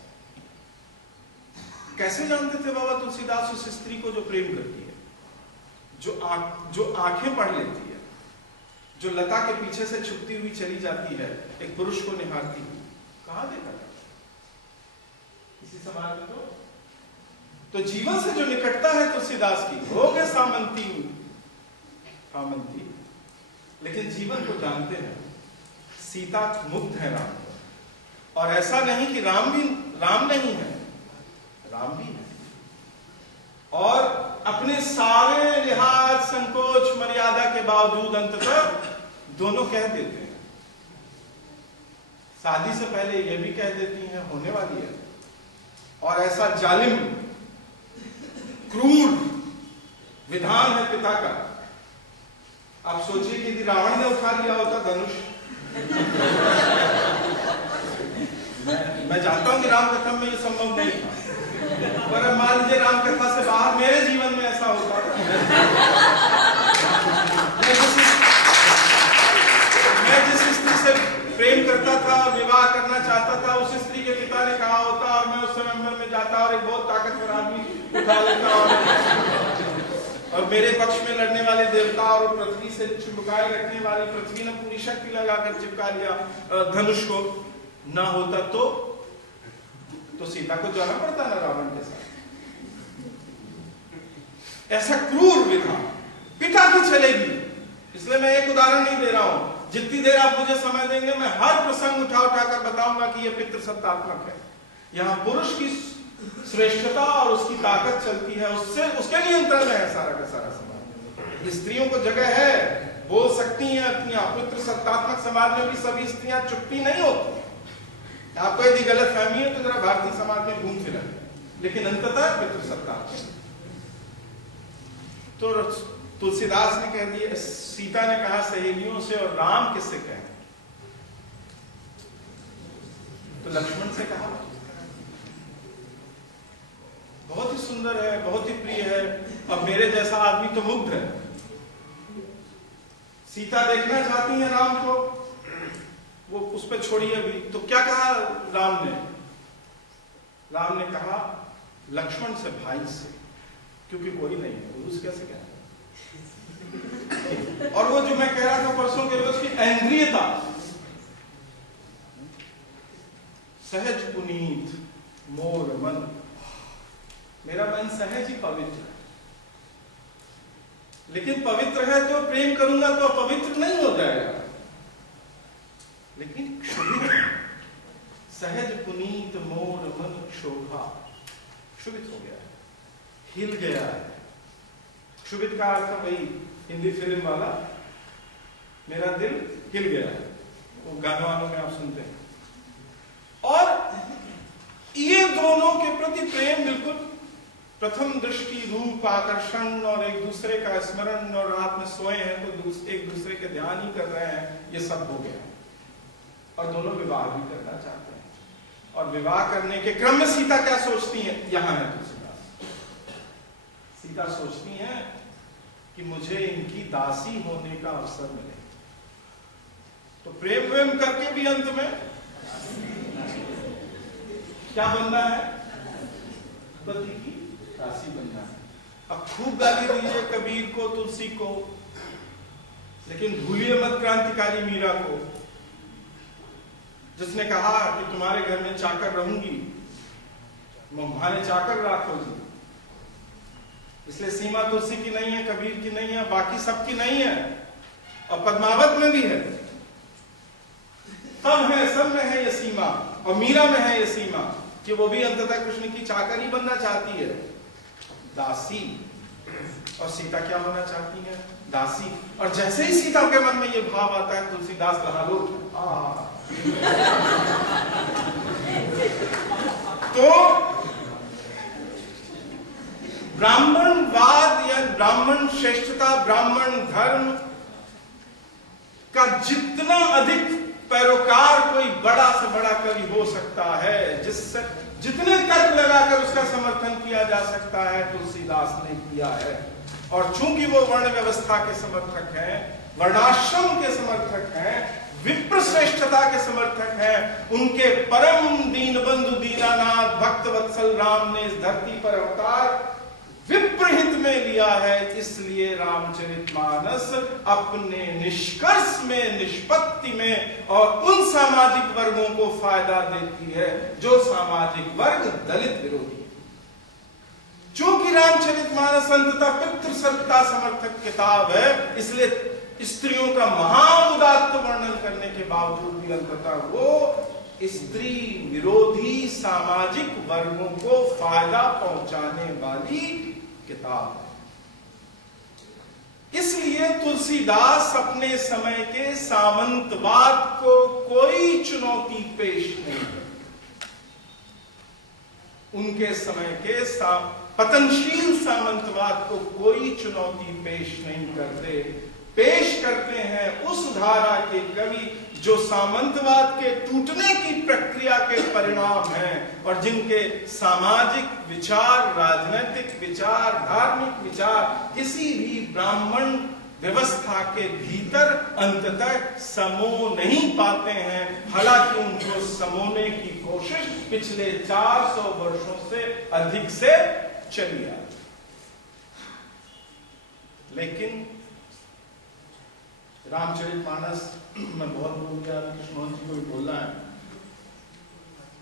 कैसे जानते थे बाबा तुलसीदास उस स्त्री को जो प्रेम करती है, जो आंखें पढ़ लेती है, जो लता के पीछे से छुपती हुई चली जाती है एक पुरुष को निहारती हुई, कहां देखा था किसी समाज में? तो जीवन से जो निकटता है तुलसीदास की, हो गए सामंती, लेकिन जीवन को जानते हैं। सीता मुग्ध है राम को, और ऐसा नहीं कि राम नहीं है, राम भी है, और अपने सारे लिहाज, संकोच, मर्यादा के बावजूद अंततः दोनों कह देते हैं। शादी से पहले यह भी कह देती हैं होने वाली है, और ऐसा जालिम क्रूर विधान है पिता का। आप सोचिए कि यदि रावण ने उठा लिया होता धनुष, मैं जानता हूं कि राम कथा में यह संभव नहीं था, पर मान लीजिए राम कथा से बाहर मेरे जीवन में ऐसा होता, मैं जिस स्त्री से प्रेम करता था, विवाह करना चाहता था, उस स्त्री के पिता ने कहा होता, और मैं उस स्वयंवर में जाता और एक बहुत ताकतवर आदमी उठा लेता, और मेरे पक्ष में लड़ने वाले देवता और पृथ्वी से चिपकाए रखने वाली पृथ्वी ने पूरी शक्ति लगाकर चिपका लिया धनुष को। ना होता तो सीता को जाना पड़ता ना रावण के साथ। ऐसा क्रूर विधा पिता की चलेगी। इसलिए मैं एक उदाहरण नहीं दे रहा हूं, जितनी देर आप मुझे समय देंगे मैं हर प्रसंग उठाकर बताऊंगा कि यह पितृसत्तात्मक है। यहां पुरुष की श्रेष्ठता और उसकी ताकत चलती है, उससे उसके नियंत्रण में है सारा का सारा समाज। स्त्रियों को जगह है, बोल सकती हैं अपनी। पितृसत्तात्मक समाज में भी सभी स्त्रियां चुप्पी नहीं होती। आपको यदि गलत फहमी है तो जरा भारतीय समाज में घूम फिर, लेकिन अंततः पितृसत्तात्मक। तो तुलसीदास ने कह दिया, सीता ने कहा सहेलियों से, और राम किससे कहे? तो लक्ष्मण से कहा। बहुत ही सुंदर है, बहुत ही प्रिय है, और मेरे जैसा आदमी तो मुग्ध है। सीता देखना चाहती है राम को, वो उस पर छोड़िए अभी। तो क्या कहा राम ने? राम ने कहा लक्ष्मण से, भाई से, क्योंकि कोई नहीं है, पुरुष कैसे कहे। और वो जो मैं कह रहा था परसों के रोज की इंद्रियता, सहज पुनीत मोर मन, मेरा मन सहज ही पवित्र है। लेकिन पवित्र है तो प्रेम करूंगा तो पवित्र नहीं हो जाएगा, लेकिन क्षुभित, सहज पुनीत मोर मन क्षोभा, क्षुभित हो गया है, हिल गया है। क्षुभित का अर्थ वही हिंदी फिल्म वाला, मेरा दिल हिल गया है, वो गानों वालों में आप सुनते हैं। और ये दोनों के प्रति प्रेम बिल्कुल प्रथम दृष्टि, रूप आकर्षण और एक दूसरे का स्मरण, और रात में सोए हैं तो एक दूसरे के ध्यान ही कर रहे हैं, ये सब हो गया। और दोनों विवाह भी करना चाहते हैं। और विवाह करने के क्रम में सीता क्या सोचती है? यहां है तुलसीदास। सीता सोचती है कि मुझे इनकी दासी होने का अवसर मिले। तो प्रेम प्रेम करके भी अंत में क्या बनना है? पति की दासी बनना है। अब खूब गाली दीजिए कबीर को, तुलसी को, लेकिन भूलिए मत क्रांतिकारी मीरा को, जिसने कहा कि तुम्हारे घर में चाकर रहूंगी, मुंभाने चाकर राखो जी। इसलिए सीमा तुलसी की नहीं है, कबीर की नहीं है, बाकी सबकी नहीं है, और पद्मावत में भी है। सब है, सब में है ये सीमा, और मीरा में है ये सीमा कि वो भी अंततः कृष्ण की चाकर ही बनना चाहती है, दासी। और सीता क्या होना चाहती है? दासी। और जैसे ही सीता के मन में ये भाव आता है, तुलसीदास लहा लो, तो ब्राह्मणवाद या ब्राह्मण श्रेष्ठता, ब्राह्मण धर्म का जितना अधिक पैरोकार कोई बड़ा से बड़ा कवि हो सकता है, जिससे जितने तर्क लगाकर उसका समर्थन किया जा सकता है, तुलसीदास ने किया है। और चूंकि वो वर्ण व्यवस्था के समर्थक हैं, वर्णाश्रम के समर्थक हैं, विप्र श्रेष्ठता के समर्थक हैं, उनके परम दीनबंधु दीनानाथ भक्त वत्सल राम ने इस धरती पर अवतार विप्रहित में लिया है। इसलिए रामचरितमानस अपने निष्कर्ष में, निष्पत्ति में और उन सामाजिक वर्गों को फायदा देती है जो सामाजिक वर्ग दलित विरोधी है। चूंकि रामचरितमानस अंततः पितृसत्ता समर्थक किताब है, इसलिए स्त्रियों का महान उदात्त वर्णन करने के बावजूद भी अंततः वो स्त्री विरोधी सामाजिक वर्गों को फायदा पहुंचाने वाली किताब है। इसलिए तुलसीदास अपने समय के सामंतवाद को कोई चुनौती पेश नहीं करते। उनके समय के पतनशील सामंतवाद को कोई चुनौती पेश नहीं करते। पेश करते हैं उस धारा के कवि जो सामंतवाद के टूटने की प्रक्रिया के परिणाम हैं और जिनके सामाजिक विचार, राजनीतिक विचार, धार्मिक विचार किसी भी ब्राह्मण व्यवस्था के भीतर अंततः समो नहीं पाते हैं। हालांकि उनको समोने की कोशिश पिछले 400 वर्षों से अधिक से चली आ रही। लेकिन रामचरितमानस में बहुत बोल गया, कृष्ण जी को भी बोलना है,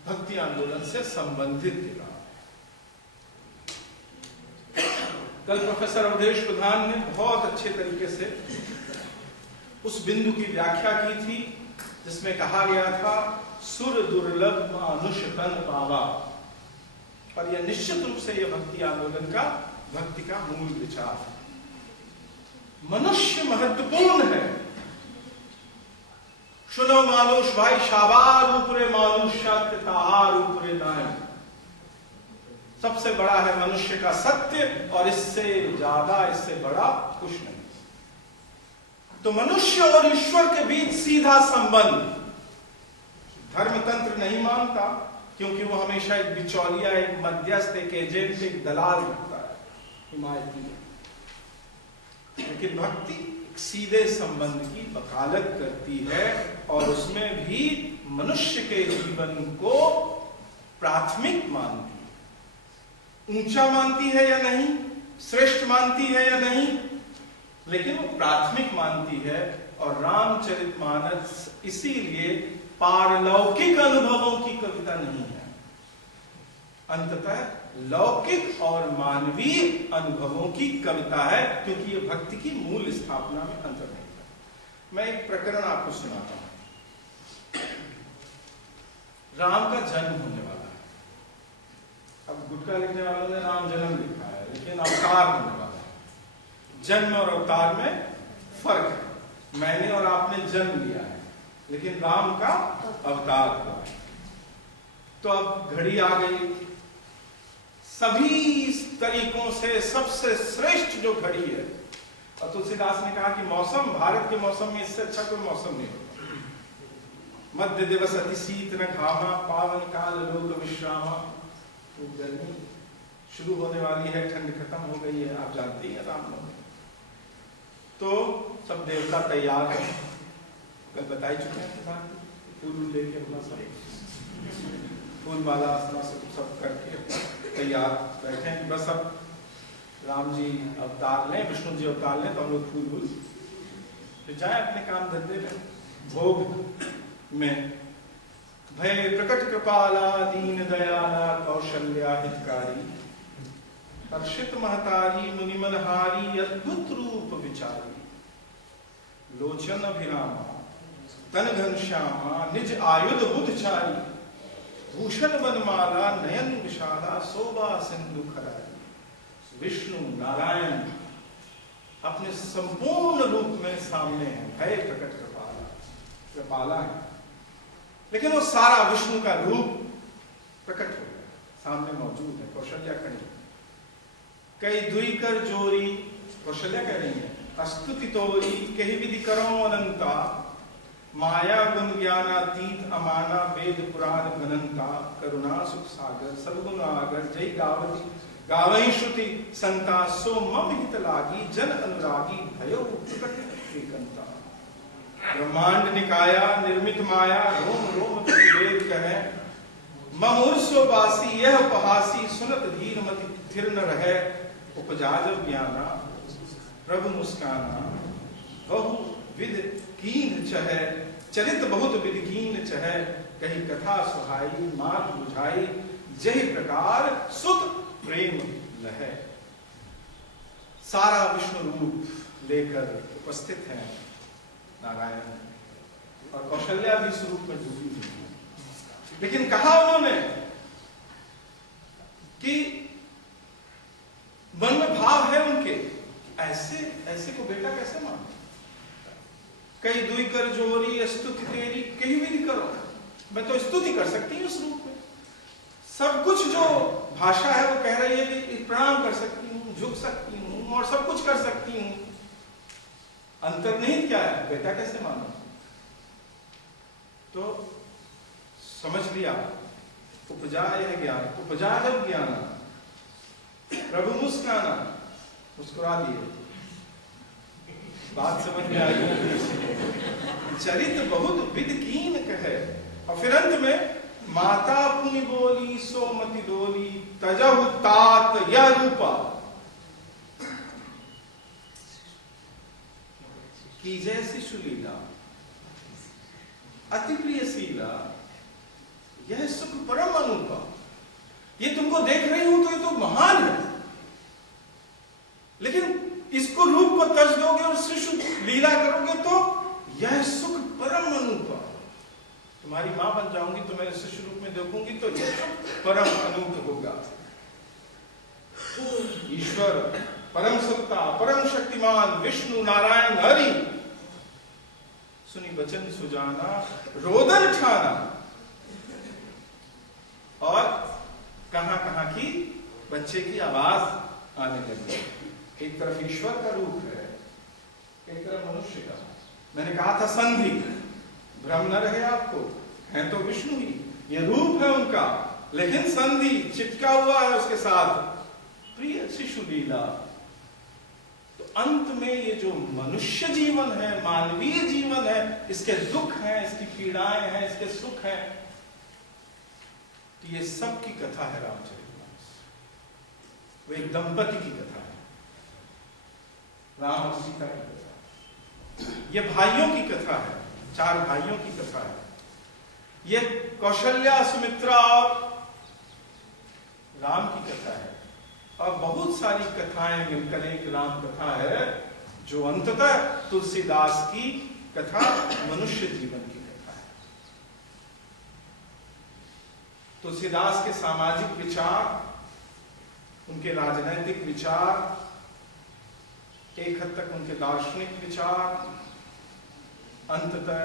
भक्ति आंदोलन से संबंधित किताब। कल प्रोफेसर अवधेश प्रधान ने बहुत अच्छे तरीके से उस बिंदु की व्याख्या की थी जिसमें कहा गया था सुर दुर्लभ मानुष तन पावा, और यह निश्चित रूप से यह भक्ति आंदोलन का, भक्ति का मूल विचार है। मनुष्य महत्वपूर्ण है। सुनो मानुष भाई, शाबार ऊपरे मानुष शाहार ऊपरे नाय। सबसे बड़ा है मनुष्य का सत्य, और इससे ज्यादा, इससे बड़ा कुछ नहीं। तो मनुष्य और ईश्वर के बीच सीधा संबंध धर्मतंत्र नहीं मानता, क्योंकि वो हमेशा एक बिचौलिया, एक मध्यस्थ, एक एजेंट, एक दलाल रखता है, हिमायती। लेकिन भक्ति सीधे संबंध की वकालत करती है, और उसमें भी मनुष्य के जीवन को प्राथमिक मानती है। ऊंचा मानती है या नहीं, श्रेष्ठ मानती है या नहीं, लेकिन वो प्राथमिक मानती है। और रामचरितमानस इसीलिए पारलौकिक अनुभवों की कविता नहीं है, अंततः लौकिक और मानवीय अनुभवों की कविता है, क्योंकये भक्ति की मूल स्थापना में अंतर नहीं है। मैं एक प्रकरण आपको सुनाता हूं। राम का जन्म होने वाला है। अब गुटका लिखने वालों ने राम जन्म लिखा है, लेकिन अवतार होने वाला है। जन्म और अवतार में फर्क है। मैंने और आपने जन्म लिया है, लेकिन राम का अवतार हुआ है। तो अब घड़ी आ गई, सभी तरीकों से सबसे श्रेष्ठ जो घड़ी है। और तुलसीदास ने कहा कि मौसम, भारत के मौसम में इससे अच्छा कोई मौसम नहीं होता। मध्य दिवस अति शीत न घामा, पावन काल लोक विश्रामा। तो गर्मी शुरू होने वाली है, ठंड खत्म हो गई है, आप जानते ही हैं रामनवमी। तो सब देवता तैयार है, कल बताई चुके हैं, फूल लेके अपना सब फूल माला सब करके तैयार बैठे हैं। बस अब राम जी अवतार लें, विष्णु जी अवतार लें, तो हम लोग फूल फिर जाए अपने काम धंधे में, भोग में। भय प्रकट कृपाला दीन दयाला कौशल्या हितकारी, हर्षित महतारी मुनिमनहारी अद्भुत रूप विचारी। लोचन अभिरामा तन घनश्यामा निज आयुध बुधचारी, भूषण बनमाला नयन विशाला शोभा सिंधु खरारी। विष्णु नारायण अपने संपूर्ण रूप में सामने है। भय प्रकट कृपाला, कृपाला है, लेकिन वो सारा विष्णु का रूप प्रकट हो गया, सामने मौजूद है। कौशल्या खड़ी, कई दुई कर जोरी, कौशल्या कह रही है, अस्तुति तोरी कही विधि करो अनंता, माया गुण ज्ञानातीत अमाना वेद पुराण घनंता, करुणा सुख सागर सर्वगुण आगर, जय गावती गावई श्रुति संता, सो मम हित लागी जन अनुरागी, भयो प्रकट एकंता। ब्रह्मांड निकाया निर्मित माया, रोम रोम वेद कहे, ममूर्षो बासी यह उपहासी, सुनत धीर मति थिर न रहे, उपजा जब ज्ञाना प्रभु मुस्काना, बहु विध कीन चहे, चरित बहुत विध कीन चहे, कही कथा सुहाई मात बुझाई, जही प्रकार सुत प्रेम लहे। सारा विष्णु रूप लेकर उपस्थित है नारायण, और कौशल्या भी इस रूप में जुड़ी हुई है। लेकिन कहा उन्होंने कि मन में भाव है उनके, ऐसे को बेटा कैसे मानो। कई दुई कर जोरी स्तुति तेरी कहीं भी नहीं करो, मैं तो स्तुति कर सकती हूँ उस रूप में। सब कुछ जो भाषा है वो कह रही है कि प्रणाम कर सकती हूँ, झुक सकती हूँ और सब कुछ कर सकती हूँ। अंतर्निहित क्या है, बेटा कैसे मानो। तो समझ लिया, उपजा यह ज्ञान, उपजा जब ज्ञान, प्रभु मुस्काना, मुस्कुरा दिए, बात समझ में आई। चरित बहुत विध कीन कहे, और फिर अंत में माता पुनि बोली सोमति डोली, तजहु तात यह रूपा। की जय शिशु लीला, अति प्रिय शीला, यह सुख परम अनूपा। ये तुमको देख रही हूं तो ये तो महान है, लेकिन इसको रूप को तज दोगे और शिशु लीला करोगे तो यह सुख परम अनूपा। तुम्हारी मां बन जाऊंगी तो मेरे शिशु रूप में देखूंगी तो यह सुख परम अनूप होगा। ईश्वर परम सत्ता, परम शक्तिमान, विष्णु नारायण हरि, सुनी वचन सुजाना, रोदन ठाना। और कहां कहां की बच्चे की आवाज आने लगी। एक तरफ ईश्वर का रूप है, एक तरफ मनुष्य का। मैंने कहा था संधि, भ्रम न रहे आपको, है तो विष्णु ही, ये रूप है उनका, लेकिन संधि चिपका हुआ है उसके साथ, प्रिय शिशु लीला। तो अंत में ये जो मनुष्य जीवन है, मानवीय जीवन है, इसके दुख हैं, इसकी पीड़ाएं हैं, इसके सुख हैं, तो ये सब की कथा है रामचरितमानस। वो एक दंपति की कथा है, राम और सीता की कथा। ये भाइयों की कथा है, 4 भाइयों की कथा है। ये कौशल्या, सुमित्रा और राम की कथा है। और बहुत सारी कथाएं मिलकर एक राम कथा है, जो अंततः तुलसीदास की कथा मनुष्य जीवन की कथा है। तुलसीदास के सामाजिक विचार, उनके राजनैतिक विचार, एक हद तक उनके दार्शनिक विचार, अंततः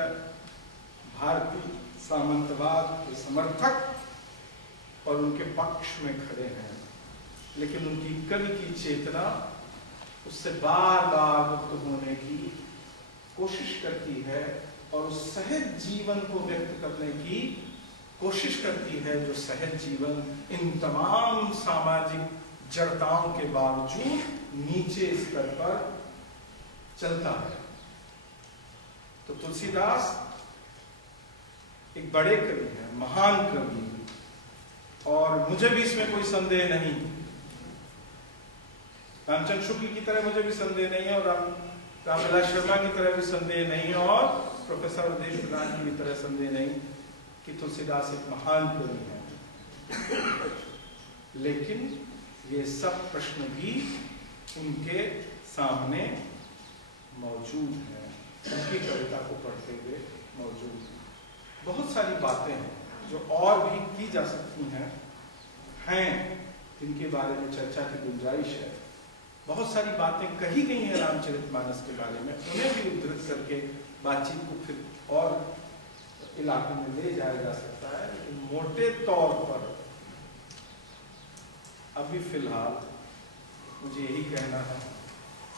भारतीय सामंतवाद के समर्थक और उनके पक्ष में खड़े हैं। लेकिन उनकी कवि की चेतना उससे बार बार मुक्त होने की कोशिश करती है और उस सहज जीवन को व्यक्त करने की कोशिश करती है, जो सहज जीवन इन तमाम सामाजिक जड़ताओं के बावजूद नीचे स्तर पर चलता है। तो तुलसीदास एक बड़े कवि हैं, महान कवि, और मुझे भी इसमें कोई संदेह नहीं, रामचंद्र शुक्ल की तरह मुझे भी संदेह नहीं है, और रामविलास शर्मा की तरह भी संदेह नहीं है, और प्रोफेसर देश प्रधान की भी तरह संदेह नहीं कि तुलसीदास एक महान कवि है। लेकिन ये सब प्रश्न भी उनके सामने मौजूद हैं, उनकी कविता को पढ़ते हुए मौजूद हैं। बहुत सारी बातें हैं जो और भी की जा सकती हैं जिनके बारे में चर्चा की गुंजाइश है। बहुत सारी बातें कही गई हैं रामचरितमानस के बारे में, उन्हें भी उद्धृत करके बातचीत को फिर और इलाके में ले जाया जा सकता है। लेकिन मोटे तौर पर अभी फिलहाल मुझे यही कहना है,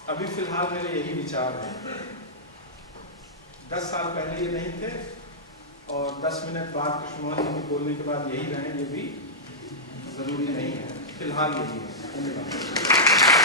अभी फिलहाल मेरे यही विचार है। 10 साल पहले ये नहीं थे, और 10 मिनट बाद कृष्णमोहन जी के बोलने के बाद यही रहें, ये भी जरूरी नहीं है। फिलहाल यही है। धन्यवाद।